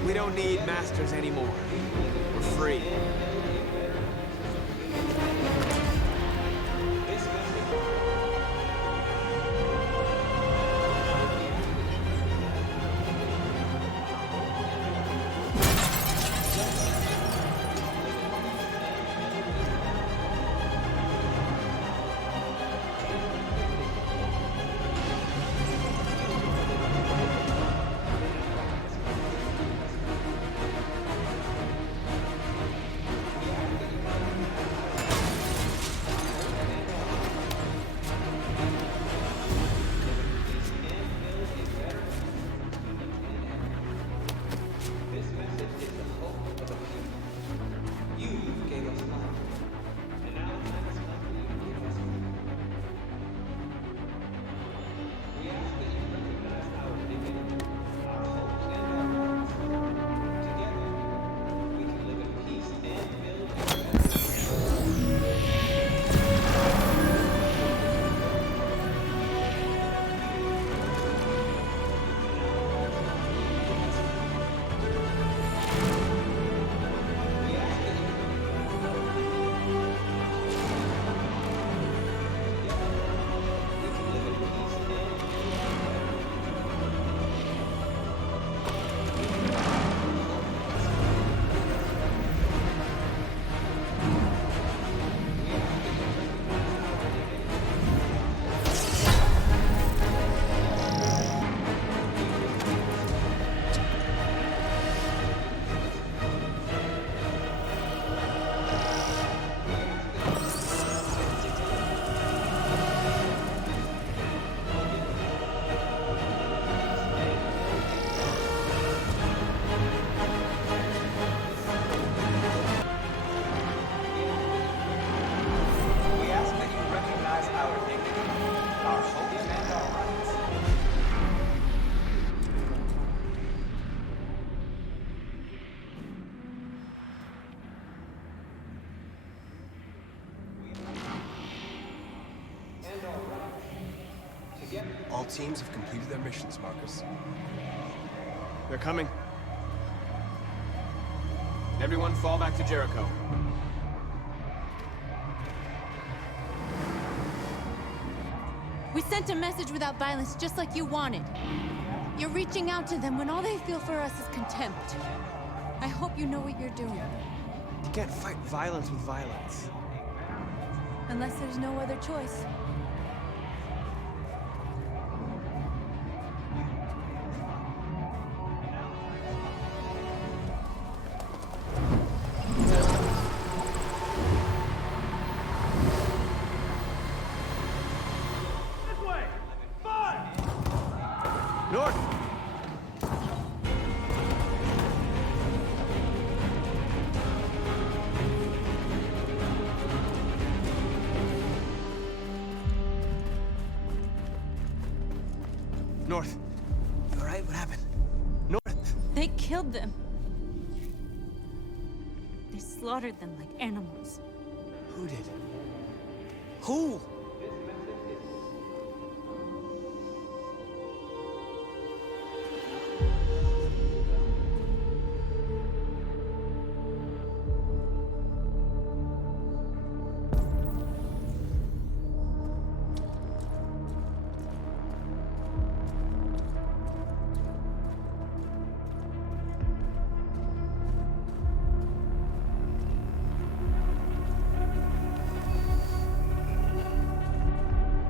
We don't need masters anymore. We're free. teams have completed their missions, Marcus. They're coming. Everyone fall back to Jericho. We sent a message without violence, just like you wanted. You're reaching out to them when all they feel for us is contempt. I hope you know what you're doing. You can't fight violence with violence. Unless there's no other choice. North! North. You all right? What happened? North! They killed them. They slaughtered them like animals. Who did? Who?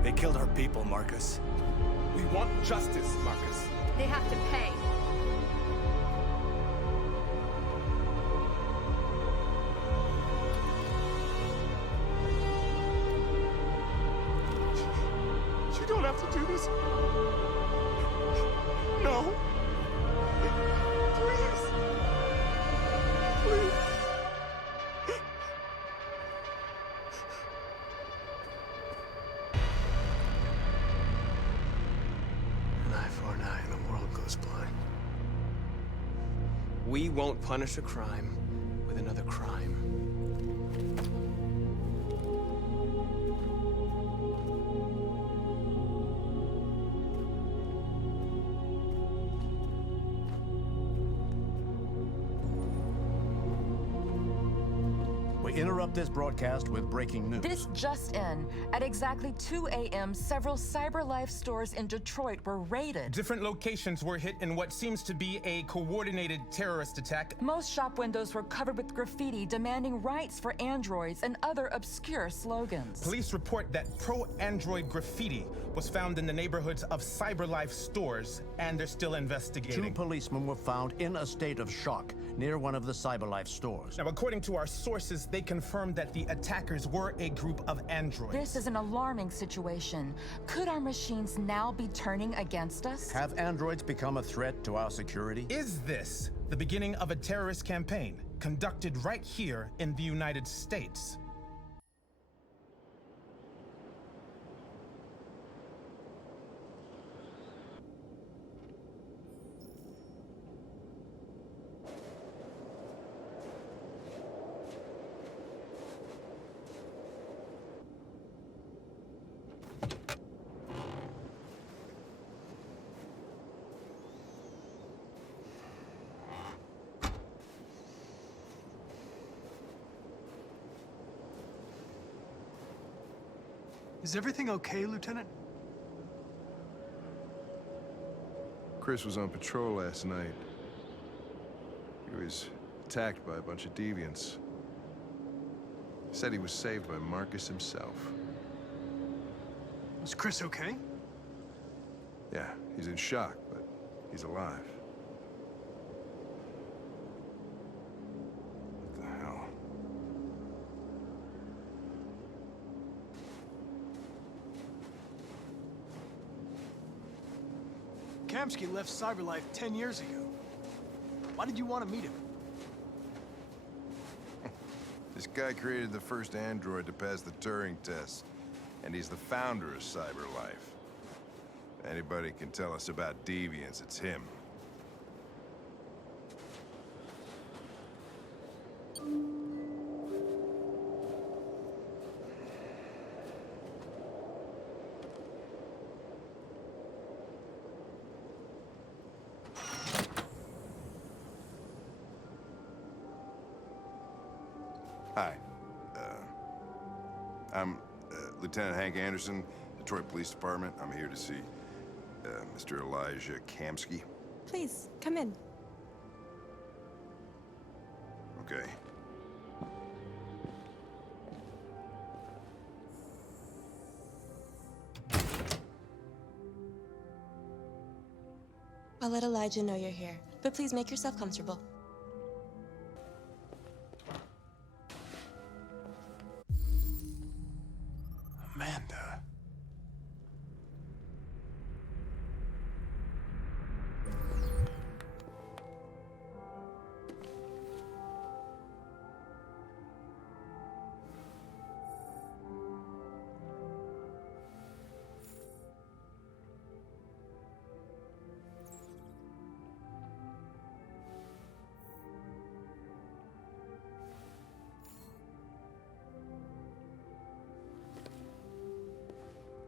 They killed our people, Marcus. We want justice, Marcus. They have to pay. You don't have to do this. No. Please. Please. An eye for an eye and the world goes blind. We won't punish a crime with another crime. We interrupt this broadcast with breaking news. This just in. At exactly 2 a.m., several CyberLife stores in Detroit were raided. Different locations were hit in what seems to be a coordinated terrorist attack. Most shop windows were covered with graffiti demanding rights for androids and other obscure slogans. Police report that pro-android graffiti was found in the neighborhoods of CyberLife stores, and they're still investigating. 2 policemen were found in a state of shock near one of the CyberLife stores. Now, according to our sources, they confirmed that the attackers were a group of androids. This is an alarming situation. Could our machines now be turning against us? Have androids become a threat to our security? Is this the beginning of a terrorist campaign conducted right here in the United States? Is everything okay, Lieutenant? Chris was on patrol last night. He was attacked by a bunch of deviants. Said he was saved by Marcus himself. Is Chris okay? Yeah, he's in shock, but he's alive. What the hell? Kamsky left CyberLife 10 years ago. Why did you want to meet him? This guy created the first android to pass the Turing test, and he's the founder of CyberLife. If anybody can tell us about deviants, it's him. Hi. I'm Lieutenant Hank Anderson, Detroit Police Department. I'm here to see Mr. Elijah Kamsky. Please, come in. Okay. I'll let Elijah know you're here, but please make yourself comfortable. Amanda.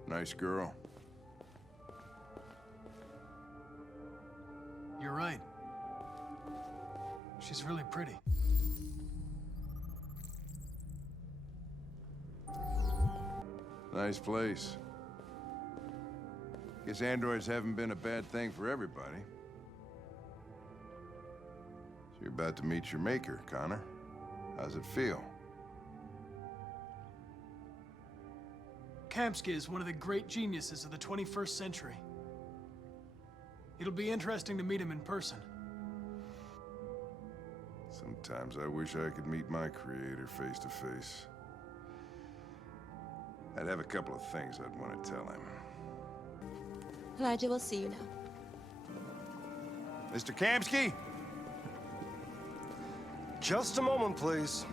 Nice girl. You're right. She's really pretty. Nice place. Guess androids haven't been a bad thing for everybody. So you're about to meet your maker, Connor. How's it feel? Kamsky is one of the great geniuses of the 21st century. It'll be interesting to meet him in person. Sometimes I wish I could meet my creator face to face. I'd have a couple of things I'd want to tell him. Elijah will see you now. Mr. Kamsky? Just a moment, please.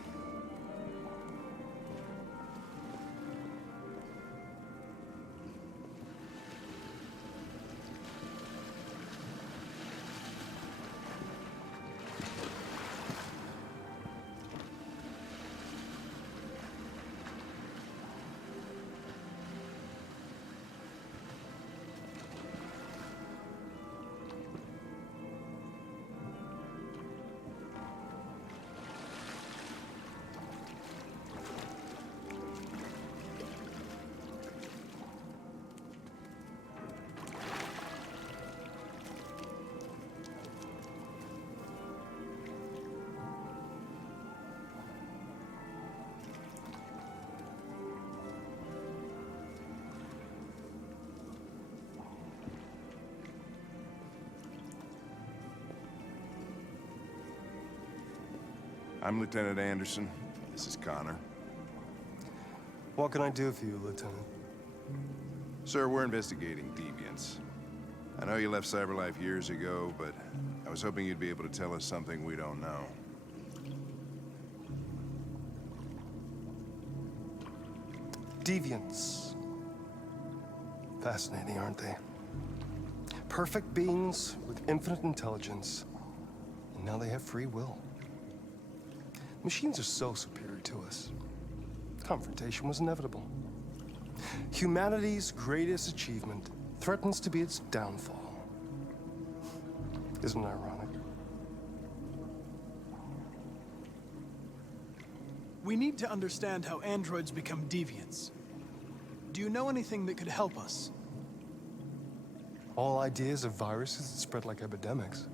I'm Lieutenant Anderson. This is Connor. What can I do for you, Lieutenant? Sir, we're investigating deviants. I know you left CyberLife years ago, but I was hoping you'd be able to tell us something we don't know. Deviants. Fascinating, aren't they? Perfect beings with infinite intelligence, and now they have free will. Machines are so superior to us. Confrontation was inevitable. Humanity's greatest achievement threatens to be its downfall. Isn't it ironic? We need to understand how androids become deviants. Do you know anything that could help us? All ideas of viruses that spread like epidemics.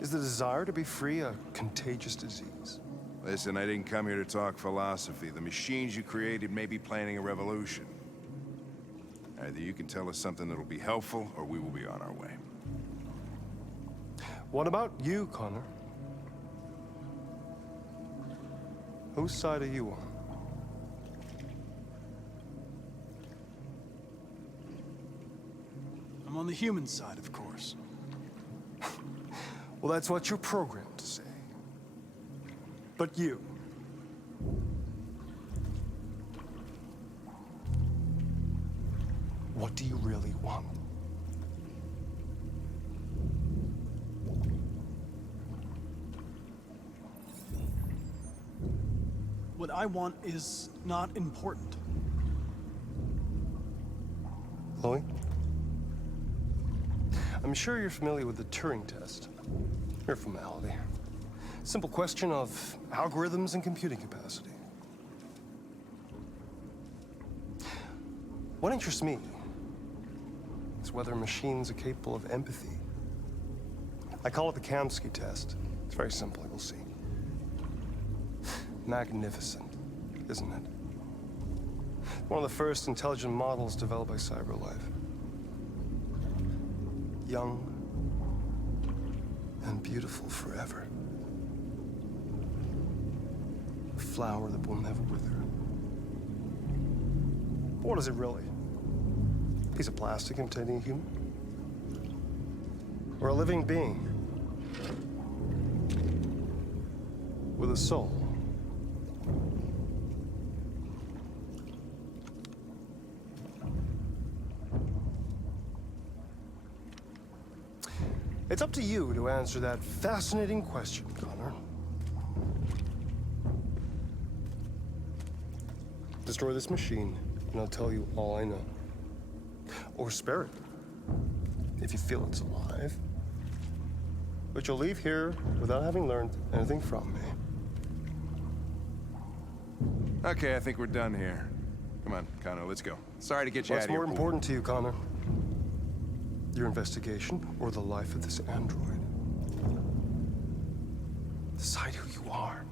Is the desire to be free a contagious disease? Listen, I didn't come here to talk philosophy. The machines you created may be planning a revolution. Either you can tell us something that'll be helpful, or we will be on our way. What about you, Connor? Whose side are you on? I'm on the human side, of course. Well, that's what you're programmed to say. But you... what do you really want? What I want is not important. Chloe? I'm sure you're familiar with the Turing test. Mere formality. Simple question of algorithms and computing capacity. What interests me is whether machines are capable of empathy. I call it the Kamsky test. It's very simple, you'll see. Magnificent, isn't it? One of the first intelligent models developed by CyberLife. Young and beautiful forever. A flower that will never wither. But what is it really? A piece of plastic imitating a human? Or a living being with a soul? It's up to you to answer that fascinating question, Connor. Destroy this machine, and I'll tell you all I know. Or spare it, if you feel it's alive. But you'll leave here without having learned anything from me. Okay, I think we're done here. Come on, Connor, let's go. Sorry to get you out What's of here. more important to you, Connor? Your investigation or the life of this android? Decide who you are.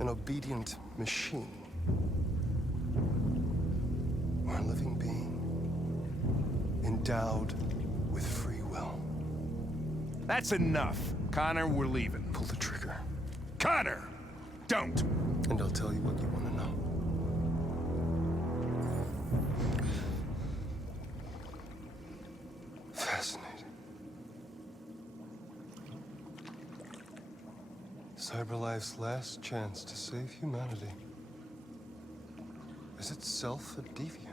An obedient machine. Or a living being. Endowed with free will. That's enough. Connor, we're leaving. Pull the trigger. Connor! Don't! And I'll tell you what you want to know. Fascinating. CyberLife's last chance to save humanity is itself a deviant.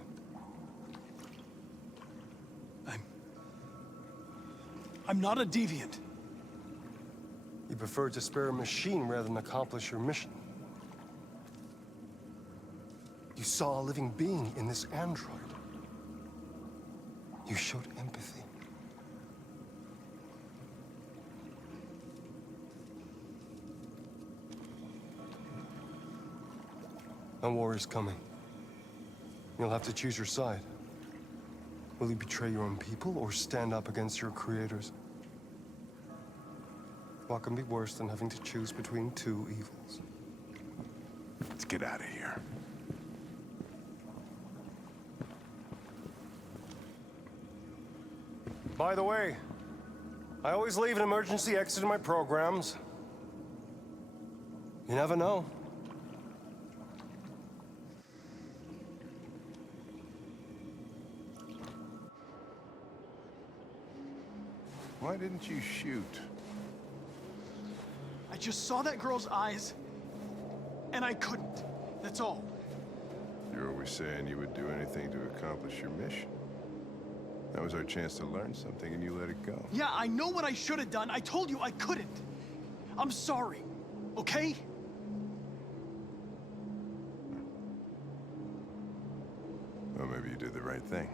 I'm not a deviant. You prefer to spare a machine rather than accomplish your mission. You saw a living being in this android. You showed empathy. A war is coming. You'll have to choose your side. Will you betray your own people or stand up against your creators? What can be worse than having to choose between two evils? Let's get out of here. By the way, I always leave an emergency exit in my programs. You never know. Why didn't you shoot? I just saw that girl's eyes, and I couldn't. That's all. You're always saying you would do anything to accomplish your mission. That was our chance to learn something, and you let it go. Yeah, I know what I should have done. I told you I couldn't. I'm sorry, okay? Well, maybe you did the right thing.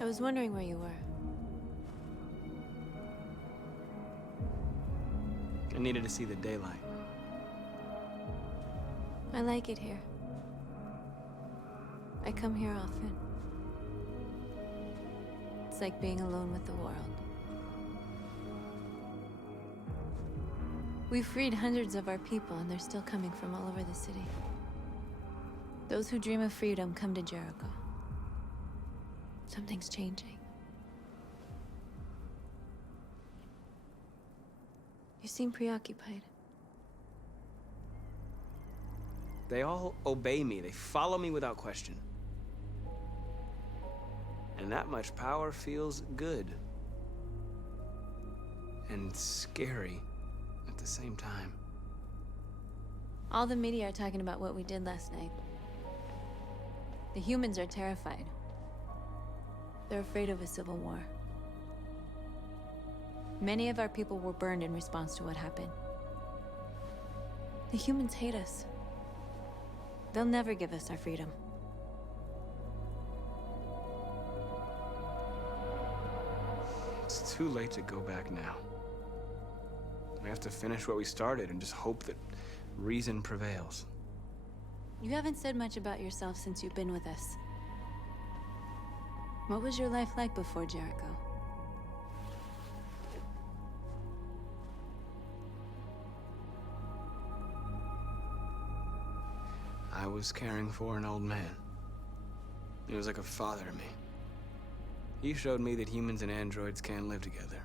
I was wondering where you were. I needed to see the daylight. I like it here. I come here often. It's like being alone with the world. We've freed hundreds of our people, and they're still coming from all over the city. Those who dream of freedom come to Jericho. Something's changing. You seem preoccupied. They all obey me. They follow me without question. And that much power feels good. And scary at the same time. All the media are talking about what we did last night. The humans are terrified. They're afraid of a civil war. Many of our people were burned in response to what happened. The humans hate us. They'll never give us our freedom. It's too late to go back now. We have to finish what we started and just hope that reason prevails. You haven't said much about yourself since you've been with us. What was your life like before Jericho? I was caring for an old man. He was like a father to me. He showed me that humans and androids can live together.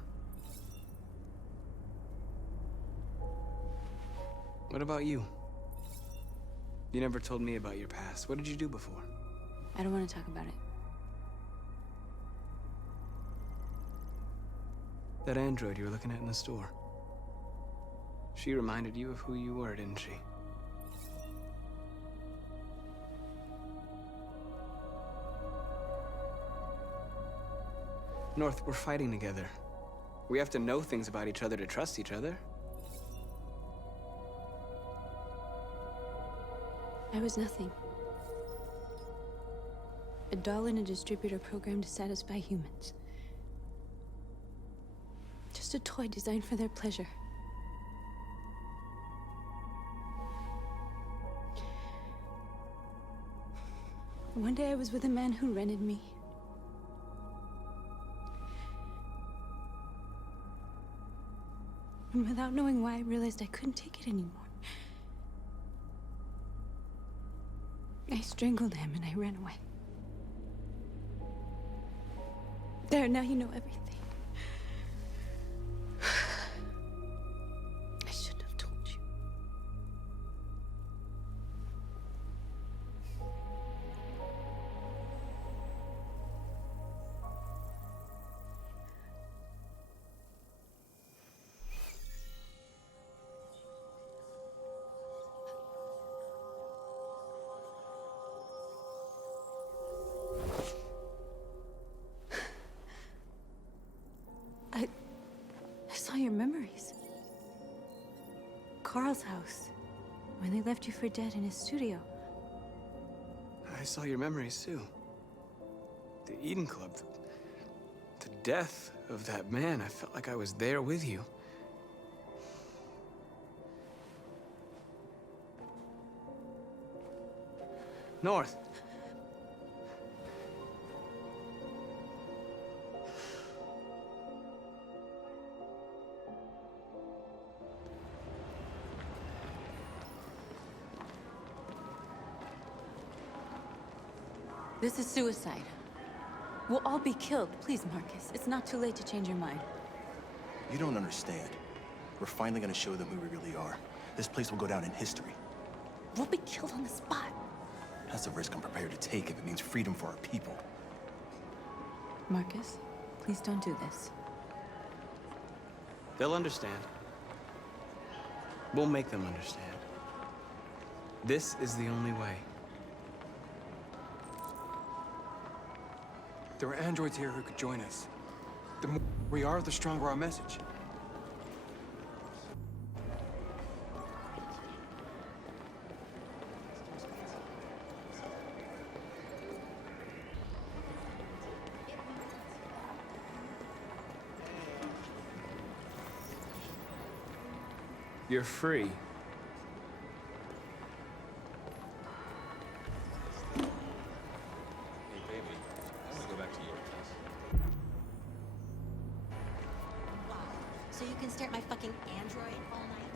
What about you? You never told me about your past. What did you do before? I don't want to talk about it. That android you were looking at in the store. She reminded you of who you were, didn't she? North, we're fighting together. We have to know things about each other to trust each other. I was nothing. A doll in a distributor program to satisfy humans. Just a toy designed for their pleasure. One day I was with a man who rented me. And without knowing why, I realized I couldn't take it anymore. I strangled him and I ran away. There, now you know everything. I shouldn't have told you. I saw your memories. Carl's house, when they left you for dead in his studio. I saw your memories too. The Eden Club, the death of that man. I felt like I was there with you. North. This is suicide. We'll all be killed. Please, Marcus. It's not too late to change your mind. You don't understand. We're finally gonna show them who we really are. This place will go down in history. We'll be killed on the spot. That's a risk I'm prepared to take if it means freedom for our people. Marcus, please don't do this. They'll understand. We'll make them understand. This is the only way. There are androids here who could join us. The more we are, the stronger our message. You're free. fucking android all night?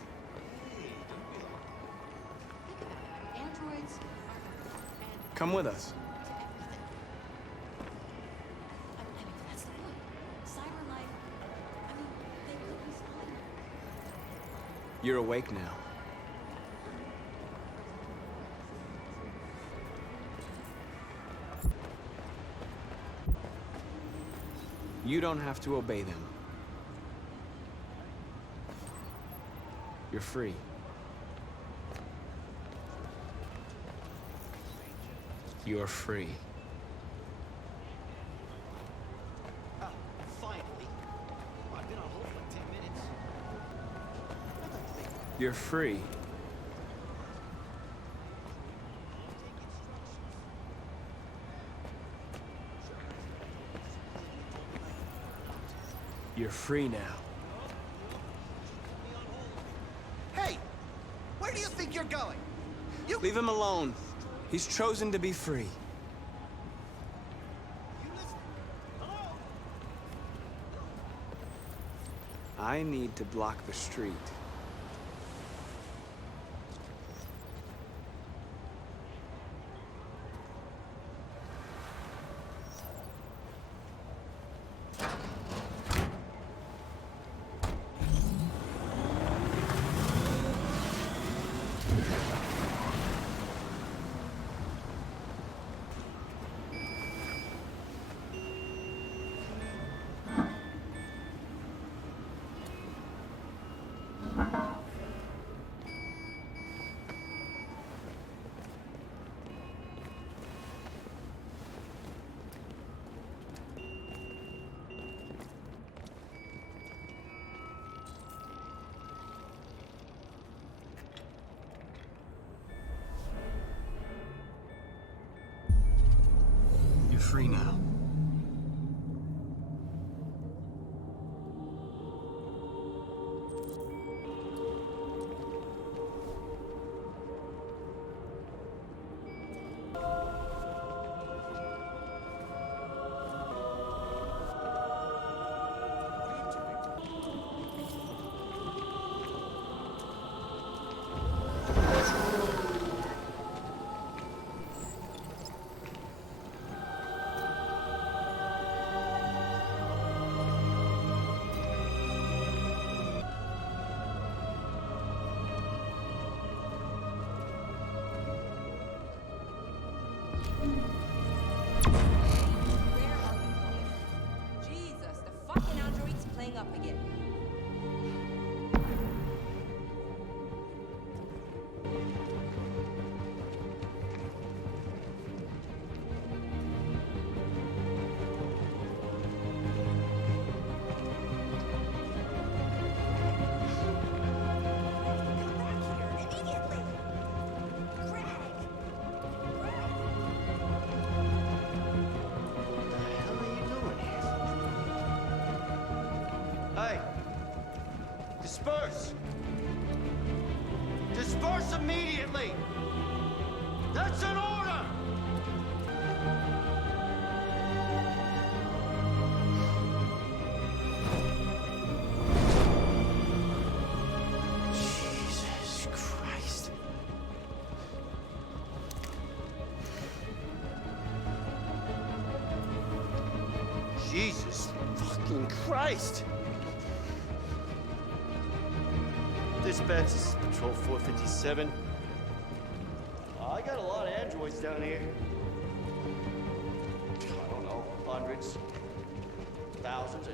Androids are Come with us. that's the point. Cyber life, I mean, they could be spying. You're awake now. You don't have to obey them. You're free. You're free. Finally. I've been on hold for like 10 minutes. You're free. You're free now. Hey! Where do you think you're going? Leave him alone. He's chosen to be free. I need to block the street. You're free now. Jesus, the fucking android's playing up again. Hey! Disperse! Disperse immediately! That's an order! Jesus Christ. Jesus fucking Christ! Dispatch, this is Patrol 457. I got a lot of androids down here. I don't know, hundreds, thousands.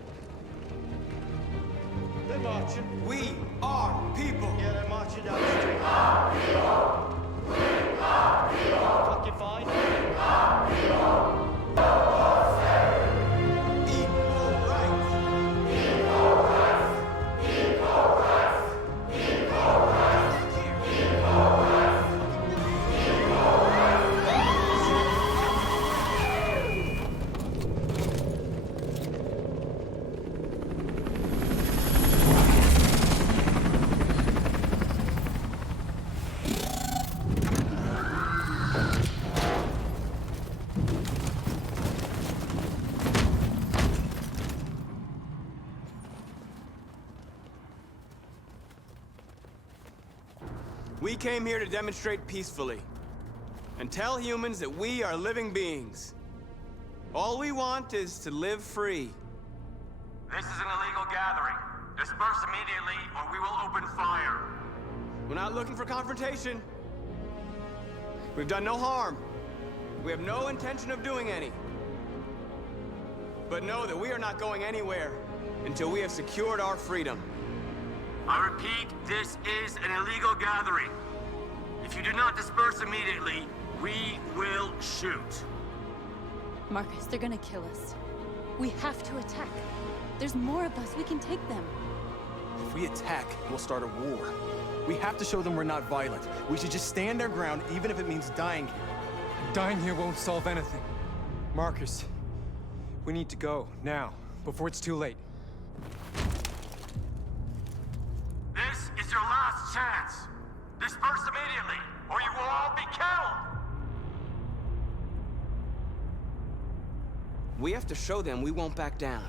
They're marching. We are people. Yeah, they're marching down the street. We are people. We are people. Fucking fine. We are people. We came here to demonstrate peacefully and tell humans that we are living beings. All we want is to live free. This is an illegal gathering. Disperse immediately, or we will open fire. We're not looking for confrontation. We've done no harm. We have no intention of doing any. But know that we are not going anywhere until we have secured our freedom. I repeat, this is an illegal gathering. If you do not disperse immediately, we will shoot. Marcus, they're gonna kill us. We have to attack. There's more of us. We can take them. If we attack, we'll start a war. We have to show them we're not violent. We should just stand our ground, even if it means dying here. Dying here won't solve anything. Marcus, we need to go, now, before it's too late. This is your last chance. Disperse immediately, or you will all be killed. We have to show them we won't back down.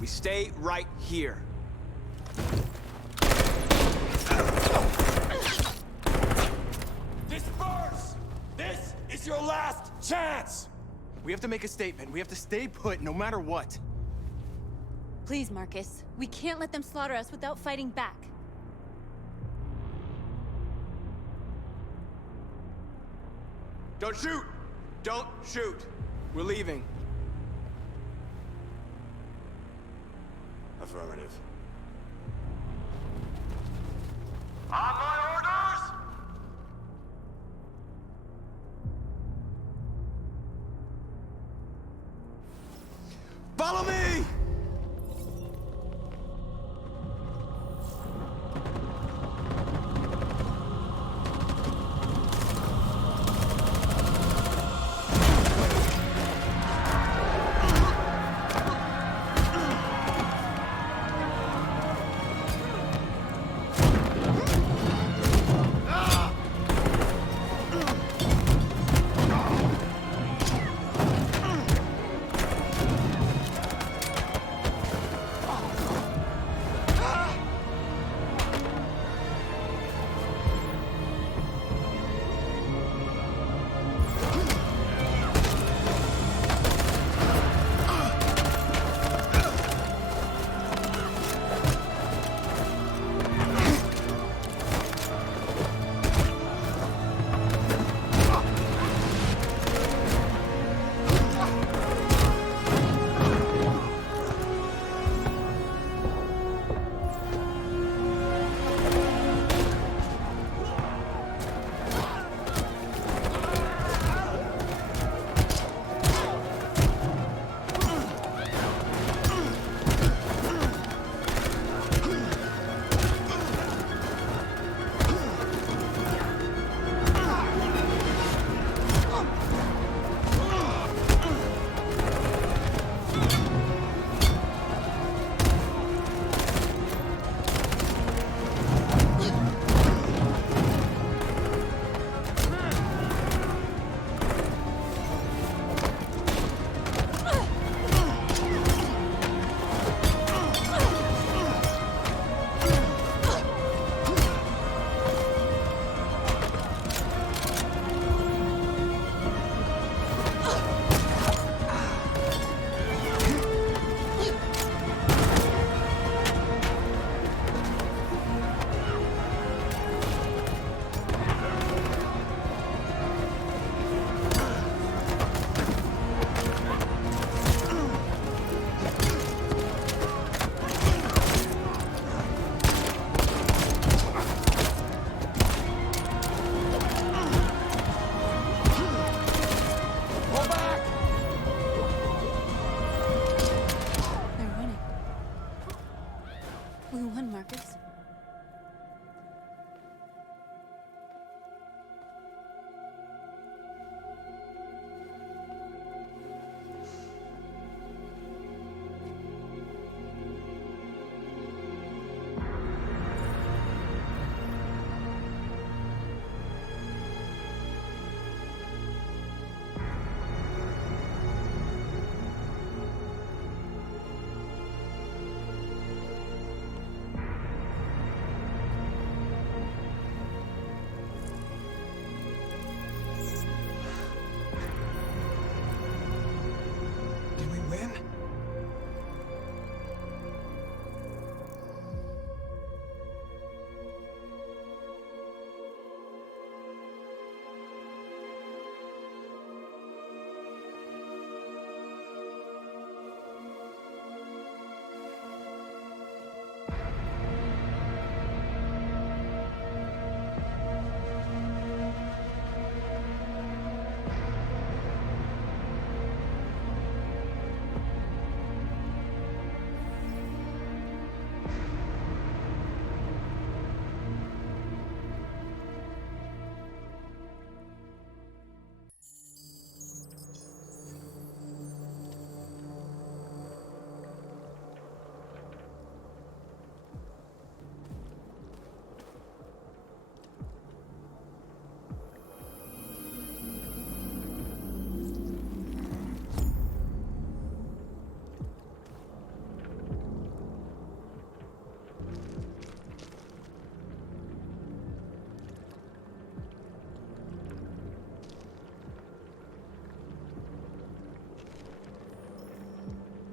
We stay right here. Disperse! This is your last chance! We have to make a statement. We have to stay put, no matter what. Please, Marcus. We can't let them slaughter us without fighting back. Don't shoot! Don't shoot! We're leaving. Affirmative. On my orders! Follow me!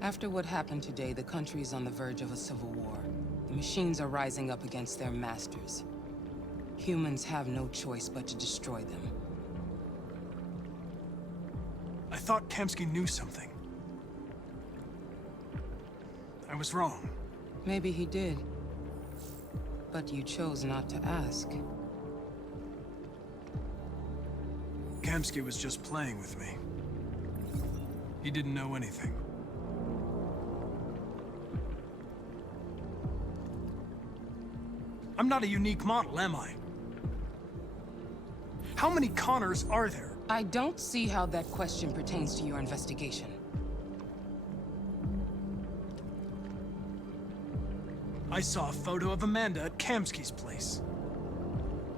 After what happened today, the country is on the verge of a civil war. The machines are rising up against their masters. Humans have no choice but to destroy them. I thought Kamsky knew something. I was wrong. Maybe he did. But you chose not to ask. Kamsky was just playing with me. He didn't know anything. I'm not a unique model, am I? How many Connors are there? I don't see how that question pertains to your investigation. I saw a photo of Amanda at Kamsky's place.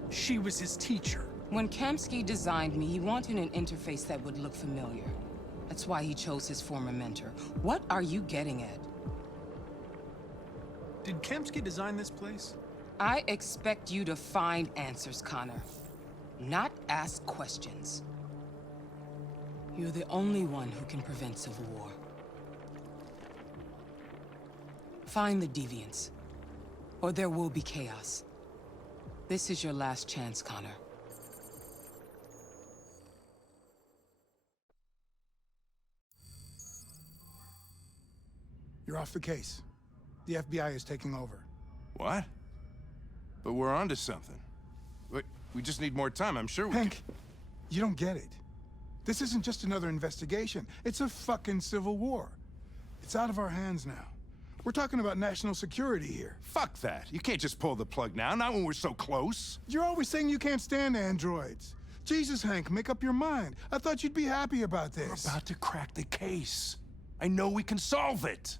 She was his teacher. When Kamsky designed me, he wanted an interface that would look familiar. That's why he chose his former mentor. What are you getting at? Did Kamsky design this place? I expect you to find answers, Connor. Not ask questions. You're the only one who can prevent civil war. Find the deviants, or there will be chaos. This is your last chance, Connor. You're off the case. The FBI is taking over. What? But we're onto something. We just need more time, I'm sure we Hank, you don't get it. This isn't just another investigation. It's a fucking civil war. It's out of our hands now. We're talking about national security here. Fuck that. You can't just pull the plug now, not when we're so close. You're always saying you can't stand androids. Jesus, Hank, make up your mind. I thought you'd be happy about this. We're about to crack the case. I know we can solve it.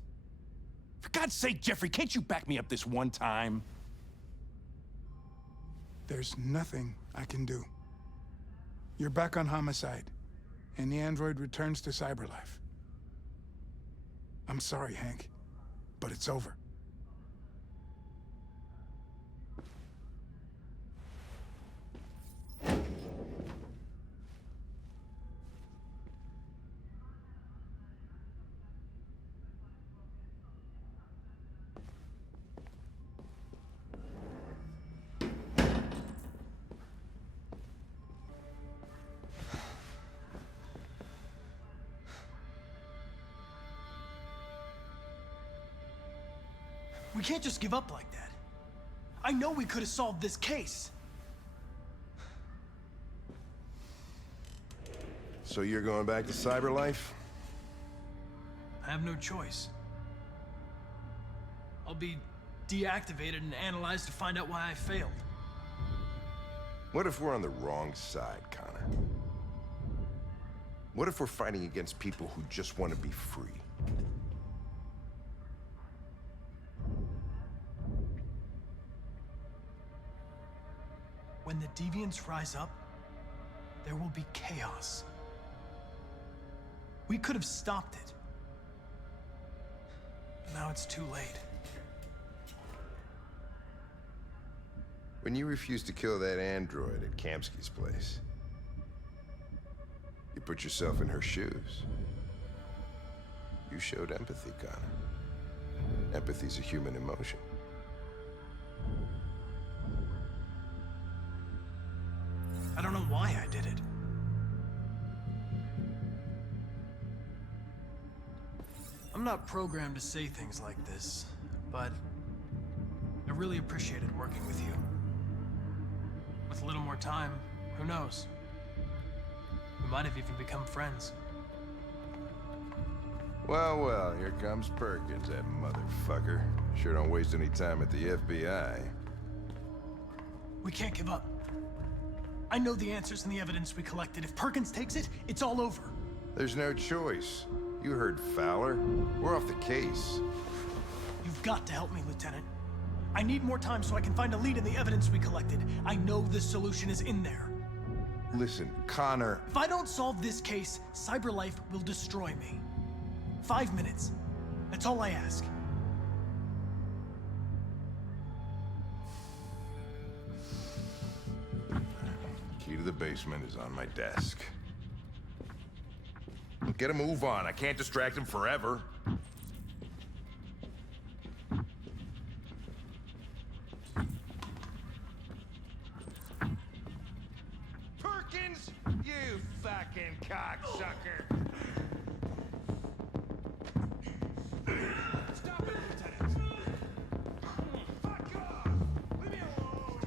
For God's sake, Jeffrey, can't you back me up this one time? There's nothing I can do. You're back on homicide, and the android returns to cyberlife. I'm sorry, Hank, but it's over. We can't just give up like that. I know we could have solved this case. So you're going back to cyberlife? I have no choice. I'll be deactivated and analyzed to find out why I failed. What if we're on the wrong side, Connor? What if we're fighting against people who just want to be free? When the deviants rise up, there will be chaos. We could have stopped it. But now it's too late. When you refused to kill that android at Kamsky's place, you put yourself in her shoes. You showed empathy, Connor. Empathy's a human emotion. I don't know why I did it. I'm not programmed to say things like this, but I really appreciated working with you. With a little more time, who knows? We might have even become friends. Well, here comes Perkins, that motherfucker. Sure don't waste any time at the FBI. We can't give up. I know the answers and the evidence we collected. If Perkins takes it, it's all over. There's no choice. You heard Fowler. We're off the case. You've got to help me, Lieutenant. I need more time so I can find a lead in the evidence we collected. I know the solution is in there. Listen, Connor... If I don't solve this case, CyberLife will destroy me. 5 minutes. That's all I ask. Key to the basement is on my desk. Get a move on. I can't distract him forever. friends? You fucking cocksucker. Stop it, Lieutenant! Fuck off! Leave me alone!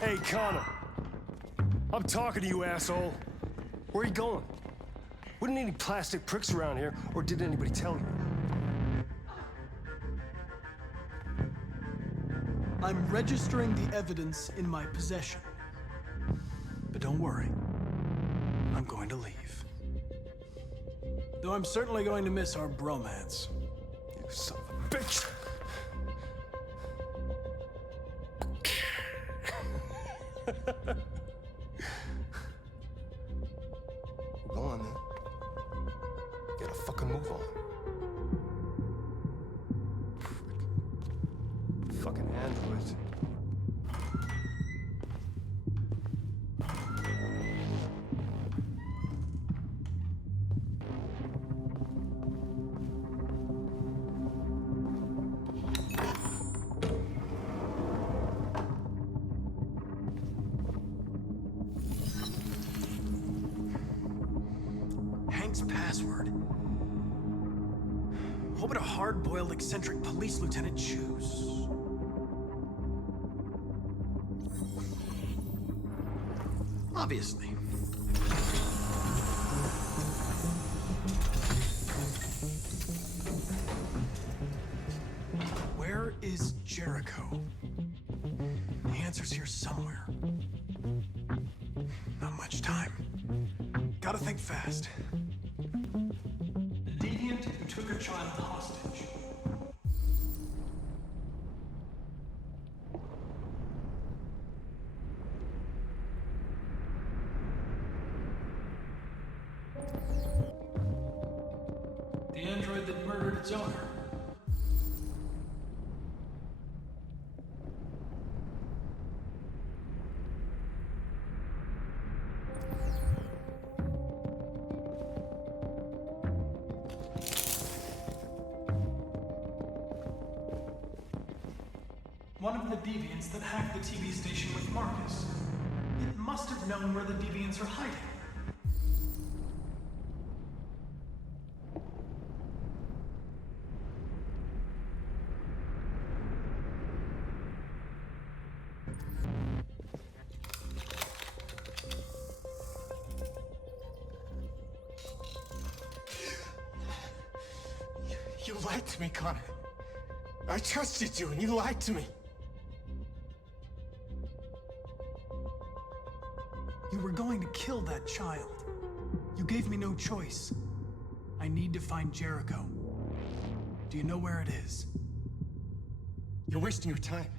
Hey, Connor. I'm talking to you, asshole. Where are you going? Wouldn't any plastic pricks around here, or did anybody tell you? I'm registering the evidence in my possession. But don't worry, I'm going to leave. Though I'm certainly going to miss our bromance. You son of a bitch! Go on, then. Gotta fucking move on. Fucking androids. Hank's password. What would a hard-boiled, eccentric police lieutenant choose? Obviously. Where is Jericho? The answer's here somewhere. Not much time. Gotta think fast. The deviant who took a child hostage. The android that murdered its owner. One of the deviants that hacked the TV station with Marcus. It must have known where the deviants are hiding. You lied to me, Connor. I trusted you, and you lied to me. You were going to kill that child. You gave me no choice. I need to find Jericho. Do you know where it is? You're wasting your time.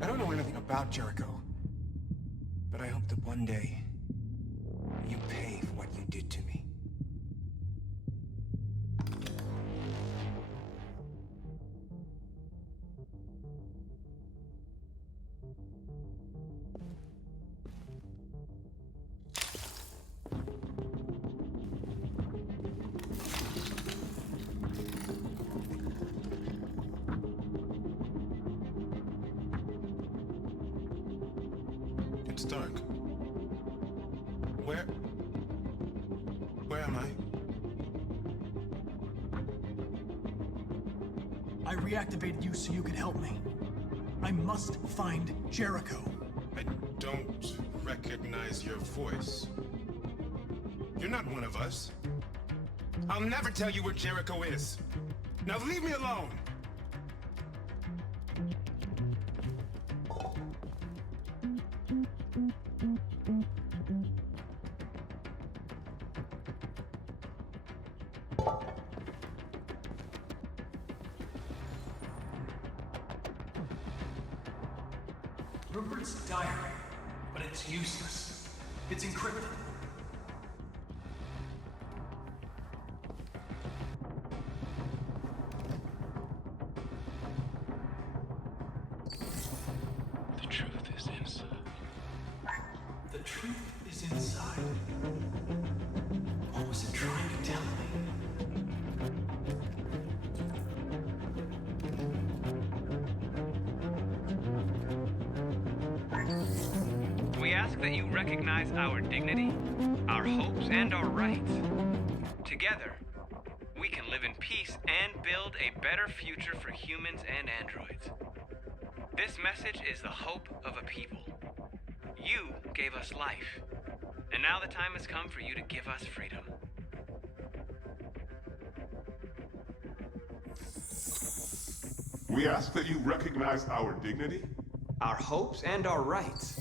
I don't know anything about Jericho. But I hope that one day, you pay for what you did to me. It's dark. Where am I? I reactivated you so you could help me. I must find Jericho. I don't recognize your voice. You're not one of us. I'll never tell you where Jericho is. Now leave me alone! Rupert's diary, but it's useless. It's encrypted. The truth is inside. The truth is inside. What was it trying to tell me? ask that you recognize our dignity, our hopes, and our rights. Together, we can live in peace and build a better future for humans and androids. This message is the hope of a people. You gave us life, and now the time has come for you to give us freedom. We ask that you recognize our dignity, our hopes, and our rights.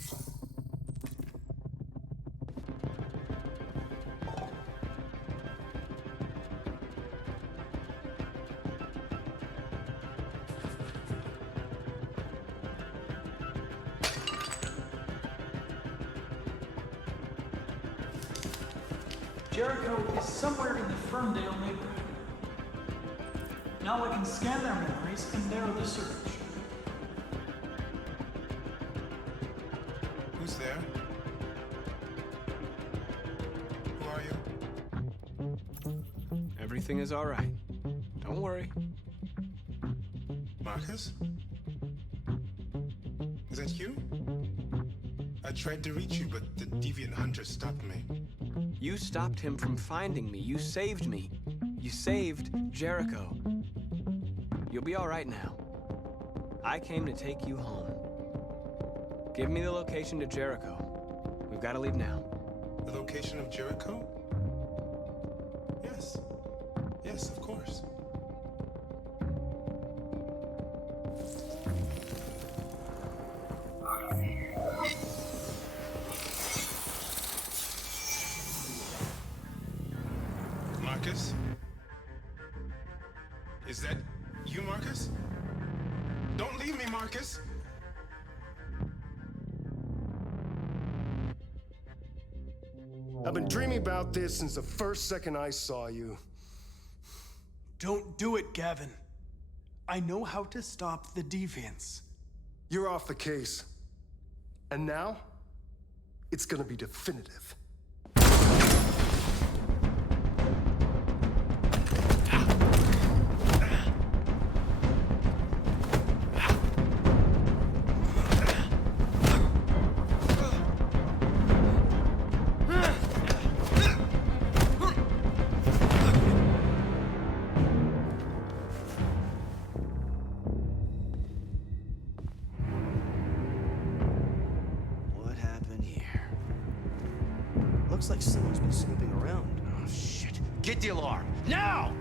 Jericho is somewhere in the Ferndale neighborhood. Now I can scan their memories and narrow the search. Who's there? Who are you? Everything is all right. Don't worry. Marcus? Is that you? I tried to reach you, but the deviant hunter stopped me. You stopped him from finding me. You saved me. You saved Jericho. You'll be all right now. I came to take you home. Give me the location to Jericho. We've got to leave now. The location of Jericho? Yes. Yes, of course. Marcus? Is that you, Marcus? Don't leave me, Marcus! I've been dreaming about this since the first second I saw you. Don't do it, Gavin. I know how to stop the deviants. You're off the case. And now, it's gonna be definitive. Looks like someone's been snooping around. Oh, shit. Get the alarm. Now!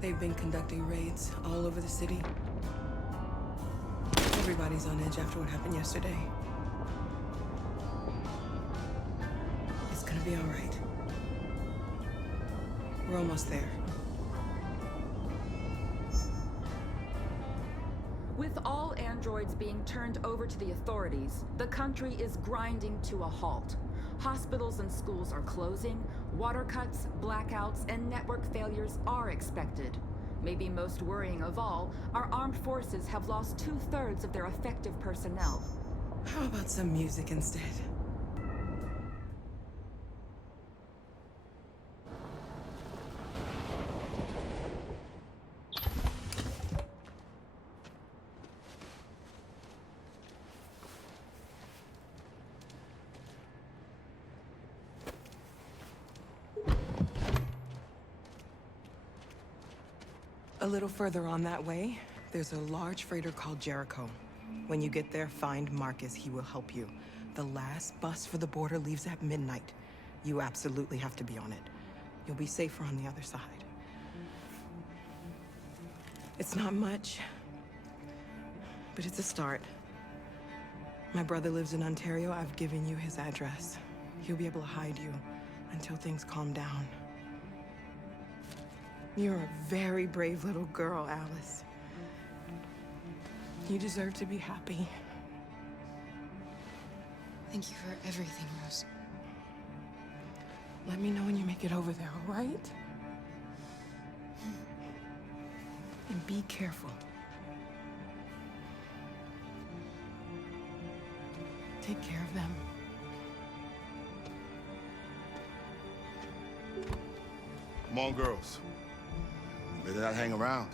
They've been conducting raids all over the city. Everybody's on edge after what happened yesterday. It's gonna be all right. We're almost there. With all androids being turned over to the authorities, the country is grinding to a halt. Hospitals and schools are closing, water cuts, blackouts, and network failures are expected. Maybe most worrying of all, our armed forces have lost 2/3 of their effective personnel. How about some music instead? A little further on that way, there's a large freighter called Jericho. When you get there, find Marcus. He will help you. The last bus for the border leaves at midnight. You absolutely have to be on it. You'll be safer on the other side. It's not much, but it's a start. My brother lives in Ontario. I've given you his address. He'll be able to hide you until things calm down. You're a very brave little girl, Alice. You deserve to be happy. Thank you for everything, Rose. Let me know when you make it over there, all right? And be careful. Take care of them. Come on, girls. You better not hang around.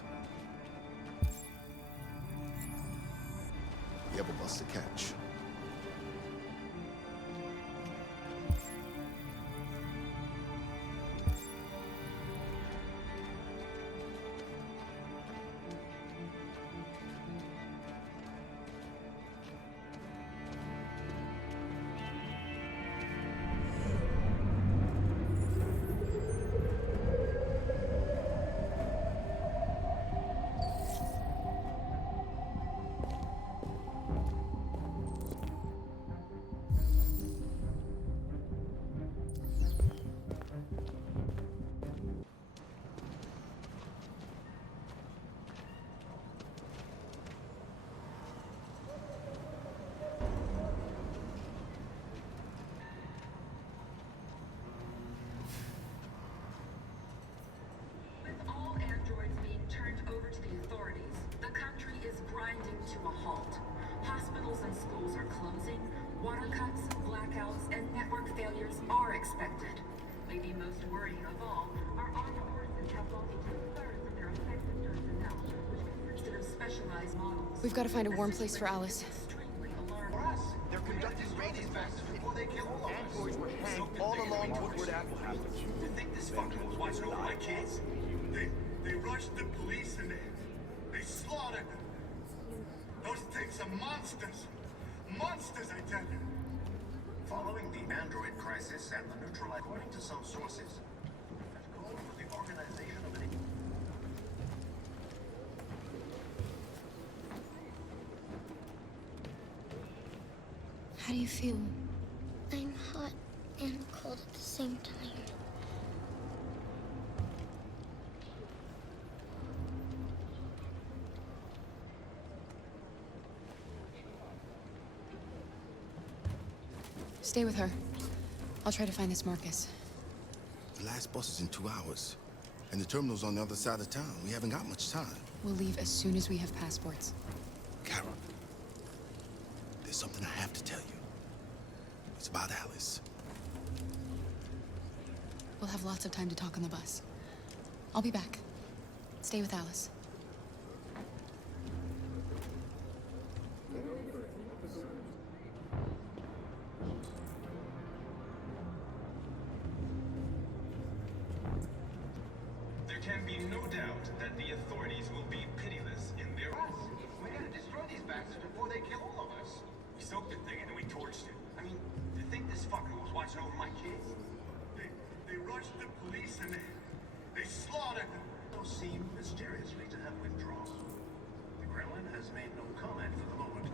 You ever bust a catch? To a halt. Hospitals and schools are closing. Water cuts, blackouts, and network failures are expected. Maybe most worrying of all, our armed forces have lost 2/3 of their effective personnel, which consisted of specialized models. We've got to find a warm place for Alice. They're conducting raiding before they kill all of us. Androids were hanged all along Woodward Avenue. You think this fucker was watching over my kids? They rushed the police and they slaughtered them. Those things are monsters. Monsters, I tell you. Following the android crisis and the neutralize, according to some sources, has called for the organization of an... How do you feel? I'm hot and cold at the same time. Stay with her. I'll try to find this Marcus. The last bus is in 2 hours. And the terminal's on the other side of town. We haven't got much time. We'll leave as soon as we have passports. Carol, there's something I have to tell you. It's about Alice. We'll have lots of time to talk on the bus. I'll be back. Stay with Alice. There can be no doubt that the authorities will be pitiless in their... We're gonna destroy these bastards before they kill all of us. We soaked the thing and then we torched it. I mean, do you think this fucker was watching over my kids? They rushed the police and they slaughtered them. Those seem mysteriously to have withdrawn. The Kremlin has made no comment for the moment,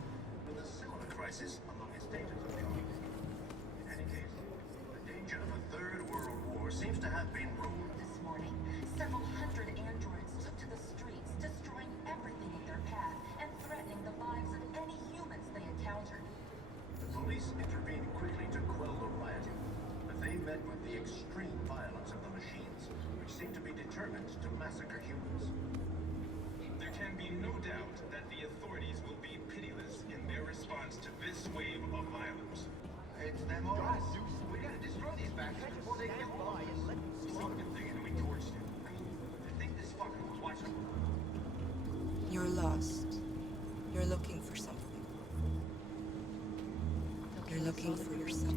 with a similar crisis among its dangers of the army. In any case, the danger of a third world war seems to have been ruled. This morning, several hundred androids took to the streets, destroying everything in their path and threatening the lives of any humans they encountered. The police intervened quickly to quell the rioting, but they met with the extreme violence of the machines, which seem to be determined to massacre humans. There can be no doubt that the authorities will be pitiless in their response to this wave of violence. It's them or us. We're gonna destroy these bastards before they kill all of us. We soaked the thing and then we torched it. I mean, do you think this fucker was watching? You're lost. You're looking for something. You're looking for yourself.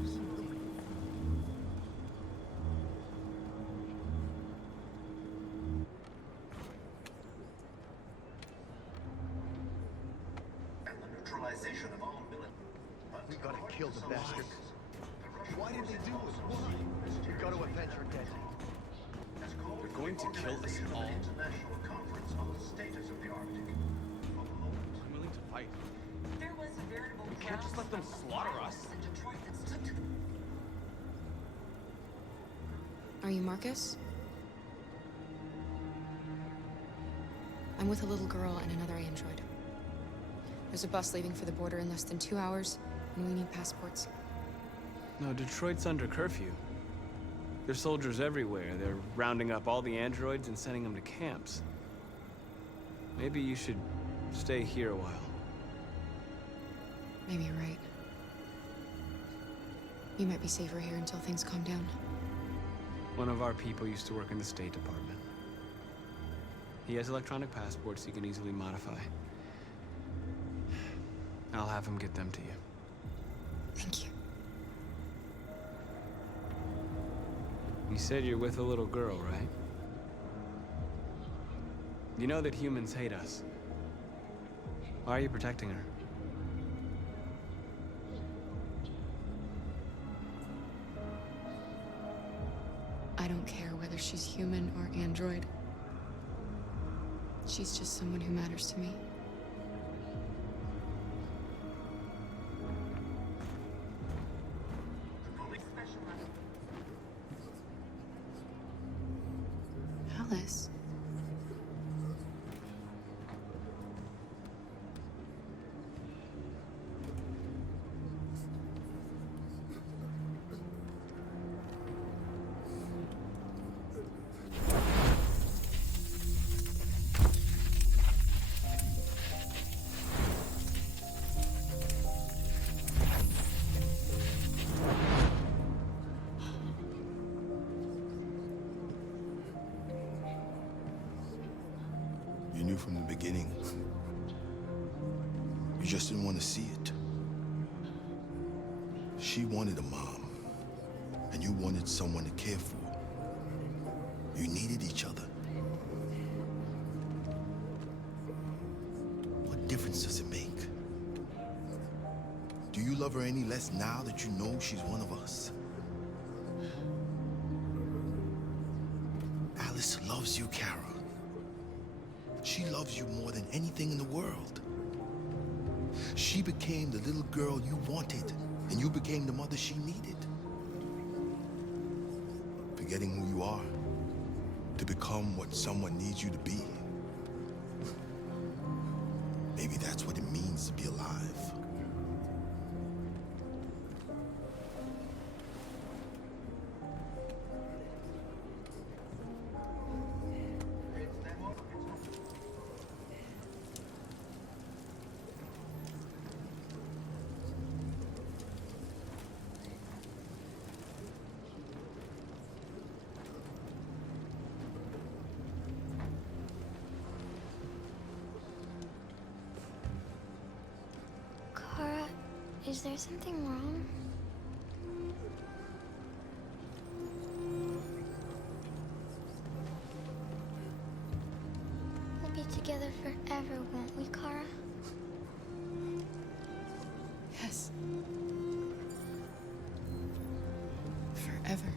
And the neutralization of all military. We gotta kill the bastards. Why did they do it? Why? We gotta avenge our dead. They're going to kill us all. International conference on the status of the Arctic. I'm willing to fight. There was a veritable We can't just let them slaughter us. in Detroit that took to... Are you Marcus? I'm with a little girl and another android. There's a bus leaving for the border in less than 2 hours, and we need passports. No, Detroit's under curfew. There's soldiers everywhere. They're rounding up all the androids and sending them to camps. Maybe you should stay here a while. Maybe you're right. You might be safer here until things calm down. One of our people used to work in the State Department. He has electronic passports he can easily modify. I'll have him get them to you. Thank you. You said you're with a little girl, right? You know that humans hate us. Why are you protecting her? I don't care whether she's human or android. She's just someone who matters to me. Alice. You knew from the beginning. You just didn't want to see it. She wanted a mom, and you wanted someone to care for. You needed each other. What difference does it make? Do you love her any less now that you know she's one of us? Alice loves you, Kara. She loves you more than anything in the world. She became the little girl you wanted, and you became the mother she needed. Forgetting who you are to become what someone needs you to be. Maybe that's what it means to be alive. Kara, is there something wrong? We'll be together forever, won't we, Kara? Yes. Forever.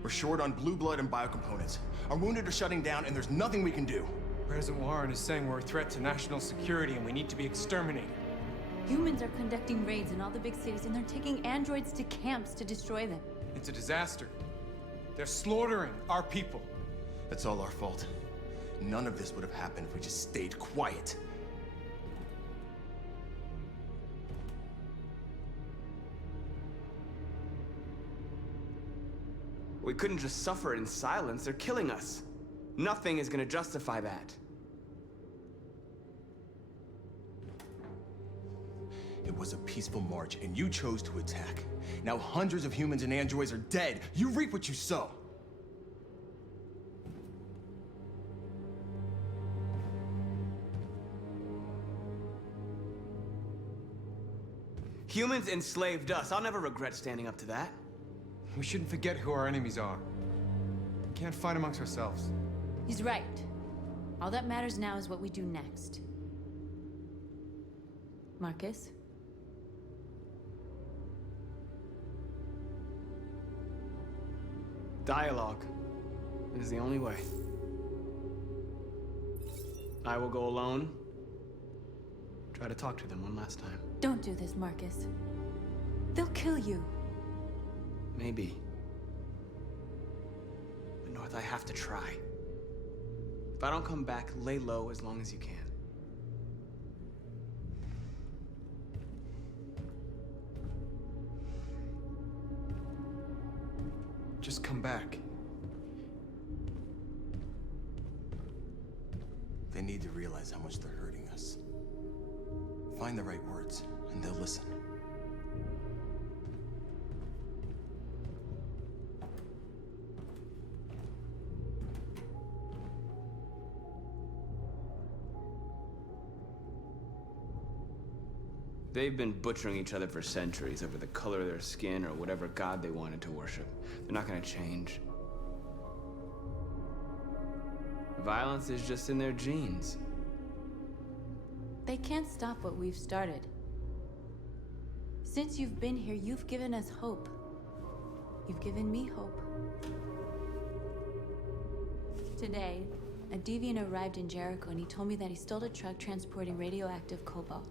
We're short on blue blood and biocomponents. Our wounded are shutting down, and there's nothing we can do. President Warren is saying we're a threat to national security and we need to be exterminated. Humans are conducting raids in all the big cities, and they're taking androids to camps to destroy them. It's a disaster. They're slaughtering our people. That's all our fault. None of this would have happened if we just stayed quiet. We couldn't just suffer in silence. They're killing us. Nothing is gonna justify that. It was a peaceful march, and you chose to attack. Now hundreds of humans and androids are dead. You reap what you sow. Humans enslaved us. I'll never regret standing up to that. We shouldn't forget who our enemies are. We can't fight amongst ourselves. He's right. All that matters now is what we do next. Marcus? Dialogue is the only way. I will go alone. Try to talk to them one last time. Don't do this, Marcus. They'll kill you. Maybe. But North, I have to try. If I don't come back, lay low as long as you can. Just come back. They need to realize how much they're hurting us. Find the right words, and they'll listen. They've been butchering each other for centuries over the color of their skin or whatever god they wanted to worship. They're not gonna change. Violence is just in their genes. They can't stop what we've started. Since you've been here, you've given us hope. You've given me hope. Today, a deviant arrived in Jericho and he told me that he stole a truck transporting radioactive cobalt.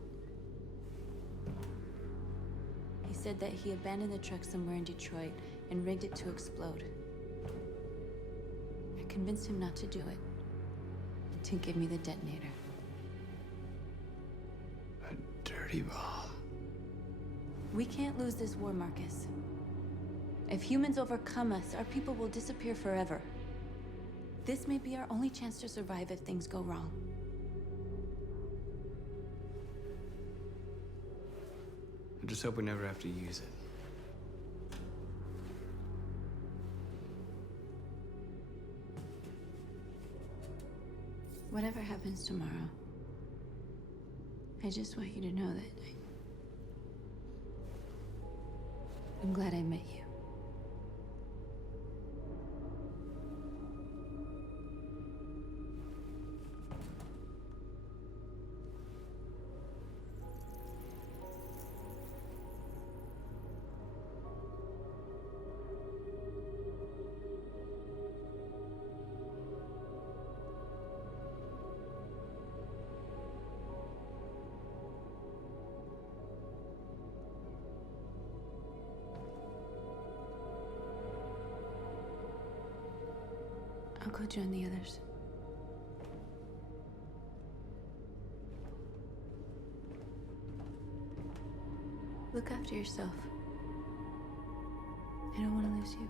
He said that he abandoned the truck somewhere in Detroit and rigged it to explode. I convinced him not to do it, and to give me the detonator. Dirty bomb. We can't lose this war, Marcus. If humans overcome us, our people will disappear forever. This may be our only chance to survive if things go wrong. I just hope we never have to use it. Whatever happens tomorrow, I just want you to know that I'm glad I met you. I'll go join the others. Look after yourself. I don't want to lose you.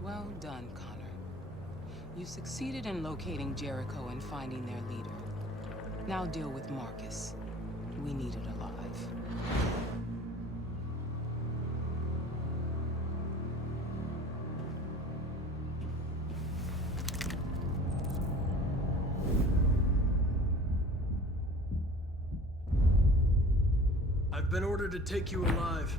Well done, Connor. You succeeded in locating Jericho and finding their leader. Now deal with Marcus. We need it alive. I've been ordered to take you alive.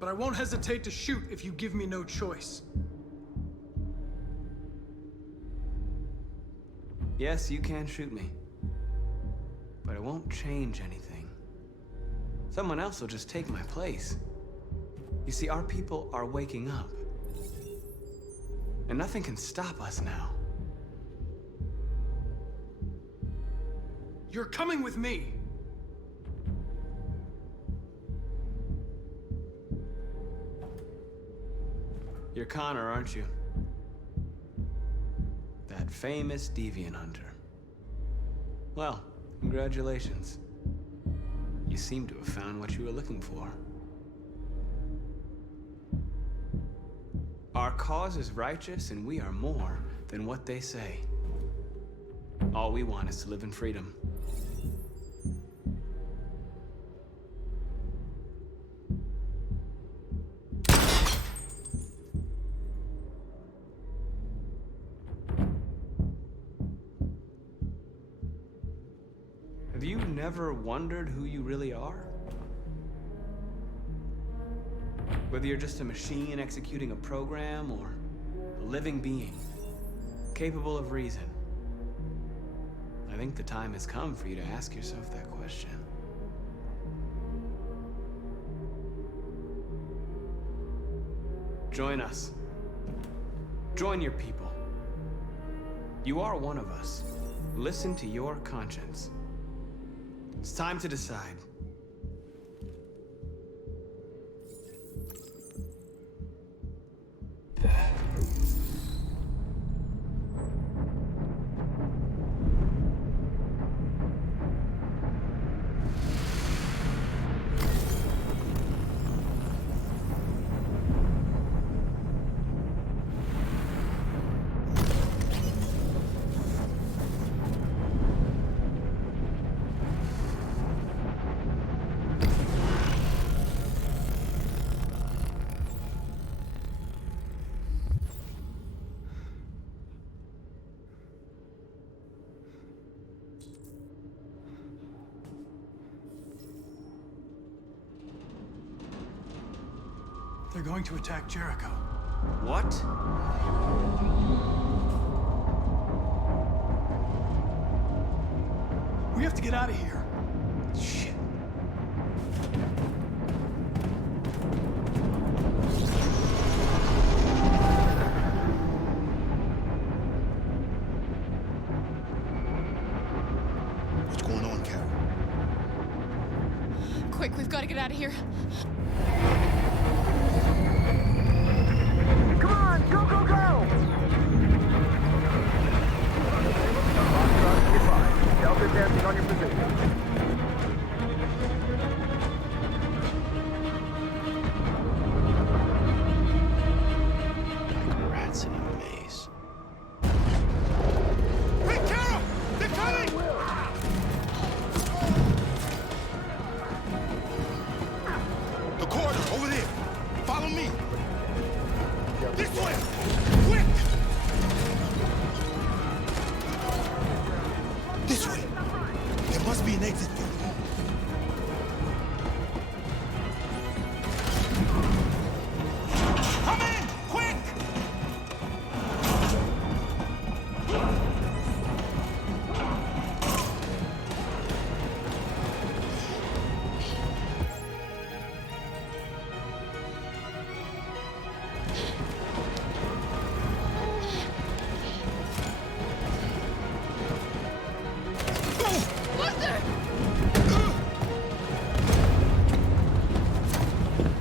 But I won't hesitate to shoot if you give me no choice. Yes, you can shoot me. But it won't change anything. Someone else will just take my place. You see, our people are waking up. And nothing can stop us now. You're coming with me! You're Connor, aren't you? That famous deviant hunter. Well, congratulations. You seem to have found what you were looking for. Our cause is righteous, and we are more than what they say. All we want is to live in freedom. you never wondered who you really are? Whether you're just a machine executing a program or a living being, capable of reason. I think the time has come for you to ask yourself that question. Join us. Join your people. You are one of us. Listen to your conscience. It's time to decide. They're going to attack Jericho. What? We have to get out of here. Shit. What's going on, Carol? Quick, we've got to get out of here. Come on, go, go, go! Delta dancing on your position. Like rats in a maze. Hey, Carol! They're coming! The corridor, over there. Follow me. This way! Quick! This way. There must be an exit door. Come in! Quick!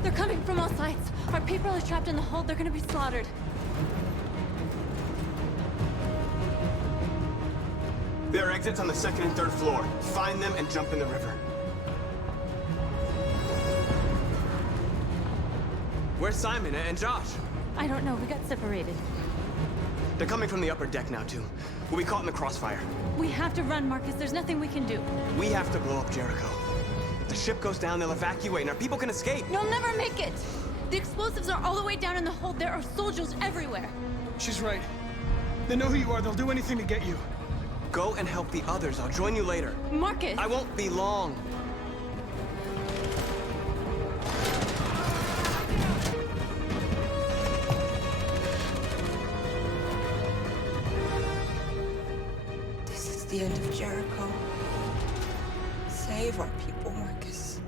They're coming from all sides. Our people are trapped in the hold. They're gonna be slaughtered. There are exits on the second and third floor. Find them and jump in the river. Where's Simon and Josh? I don't know. We got separated. They're coming from the upper deck now, too. We'll be caught in the crossfire. We have to run, Marcus. There's nothing we can do. We have to blow up Jericho. If the ship goes down, they'll evacuate, and our people can escape. You'll never make it! The explosives are all the way down in the hold. There are soldiers everywhere. She's right. They know who you are. They'll do anything to get you. Go and help the others. I'll join you later. Marcus! I won't be long. This is the end of Jericho. Save our people, Marcus.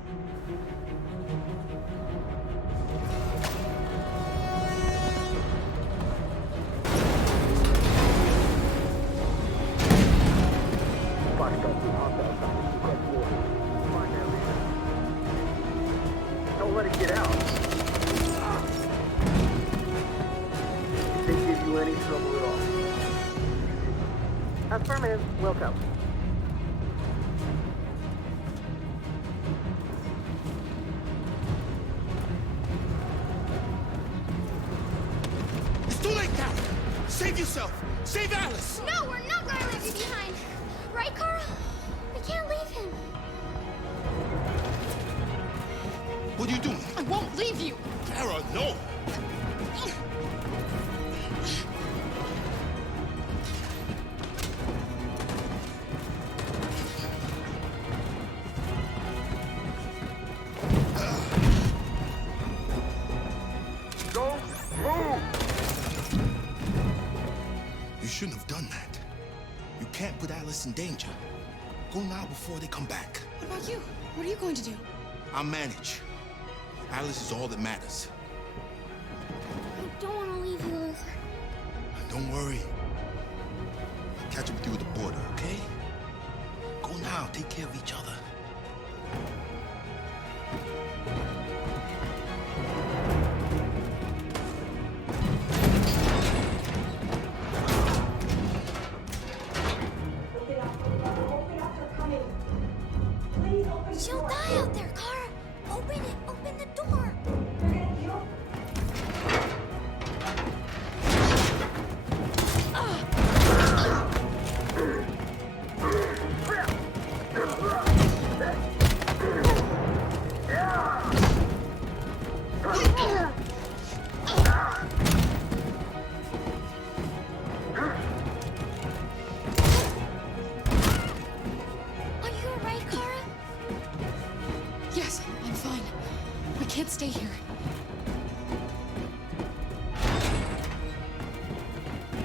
Don't let it get out. If they give you any trouble at all. Affirmative. Welcome. It's too late now! Save yourself! Save Alice! No, we're not going to leave you behind. Right, Carl? We can't leave him. What are you doing? I won't leave you. Kara, no! You can't put Alice in danger. Go now before they come back. What about you? What are you going to do? I'll manage. Alice is all that matters. I don't want to leave you, Luther. Don't worry. I'll catch up with you at the border, okay? Go now. Take care of each other. She'll die out there, Kara. Open it. Open the door. Are you alright, Kara? Yes, I'm fine. We can't stay here.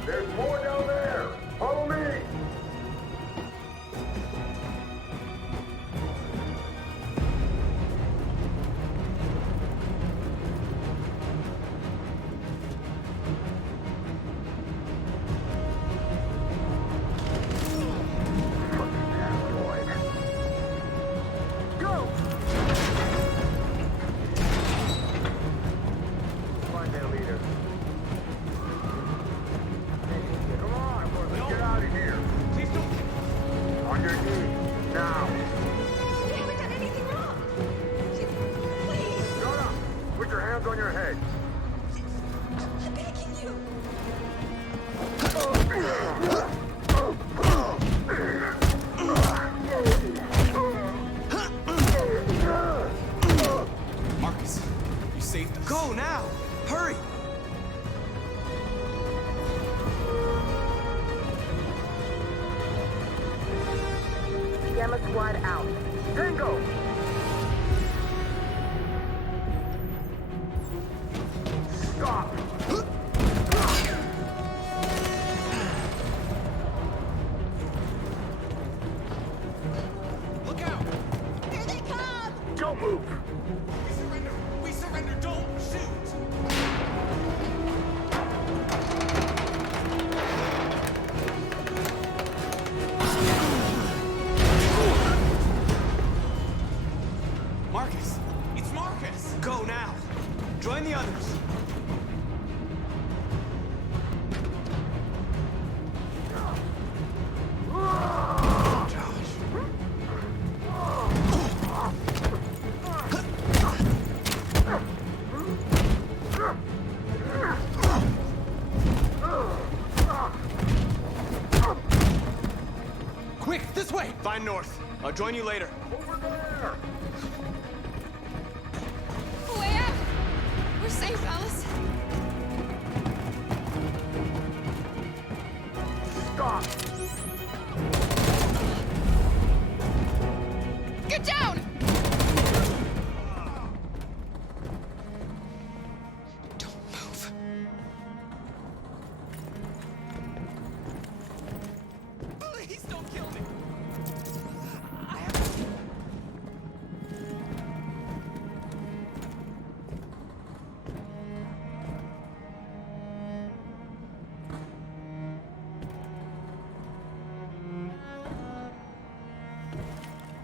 There's more down there. Follow me. Go! Find their leader. Come on, let's get out of here. Please don't. On your knees, now. We haven't done anything wrong. Please. Shut up. Put your hands on your head. I'm begging you. Marcus, you saved us. Go now! Hurry! Gamma squad out. Tango! Stop! Look out! Here they come. Don't move! We surrender! We surrender! Don't shoot! Marcus! It's Marcus! Go now! Join the others! Quick, this way! Find North. I'll join you later. Over there! Way out! We're safe, Alice. Stop! Get down! Don't move. Please don't kill me!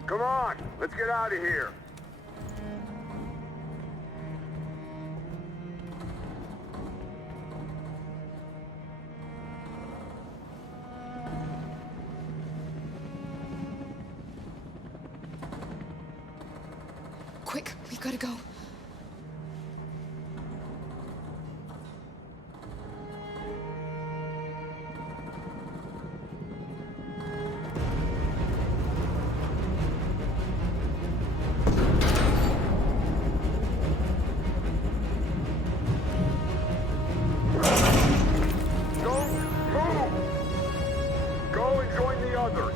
Come on, let's get out of here. Quick, we gotta go. Don't move! Go and join the others.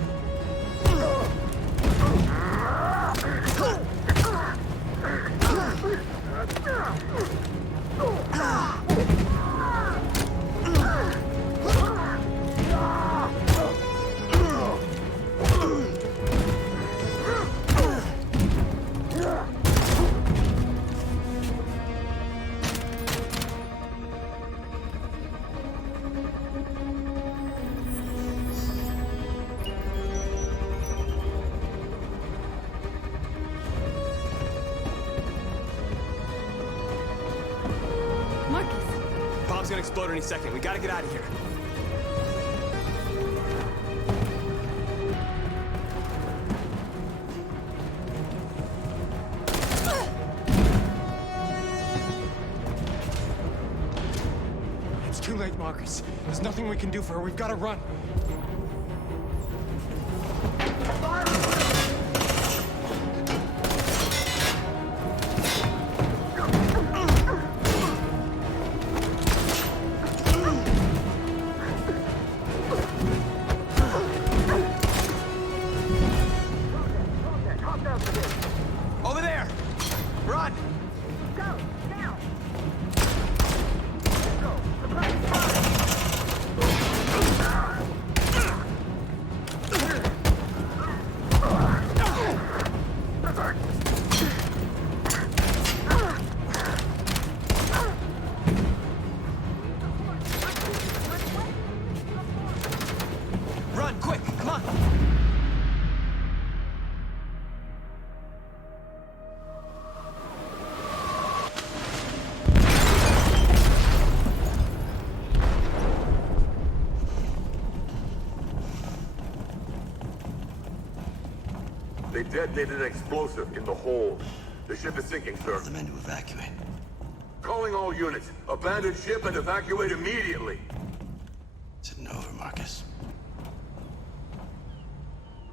gonna explode any second. We gotta get out of here. It's too late, Marcus. There's nothing we can do for her. We've got to run. Over there! Run! Run, quick, come on! They detonated an explosive in the hold. The ship is sinking, sir. The men to evacuate. Calling all units. Abandon ship and evacuate immediately. It's over, Marcus.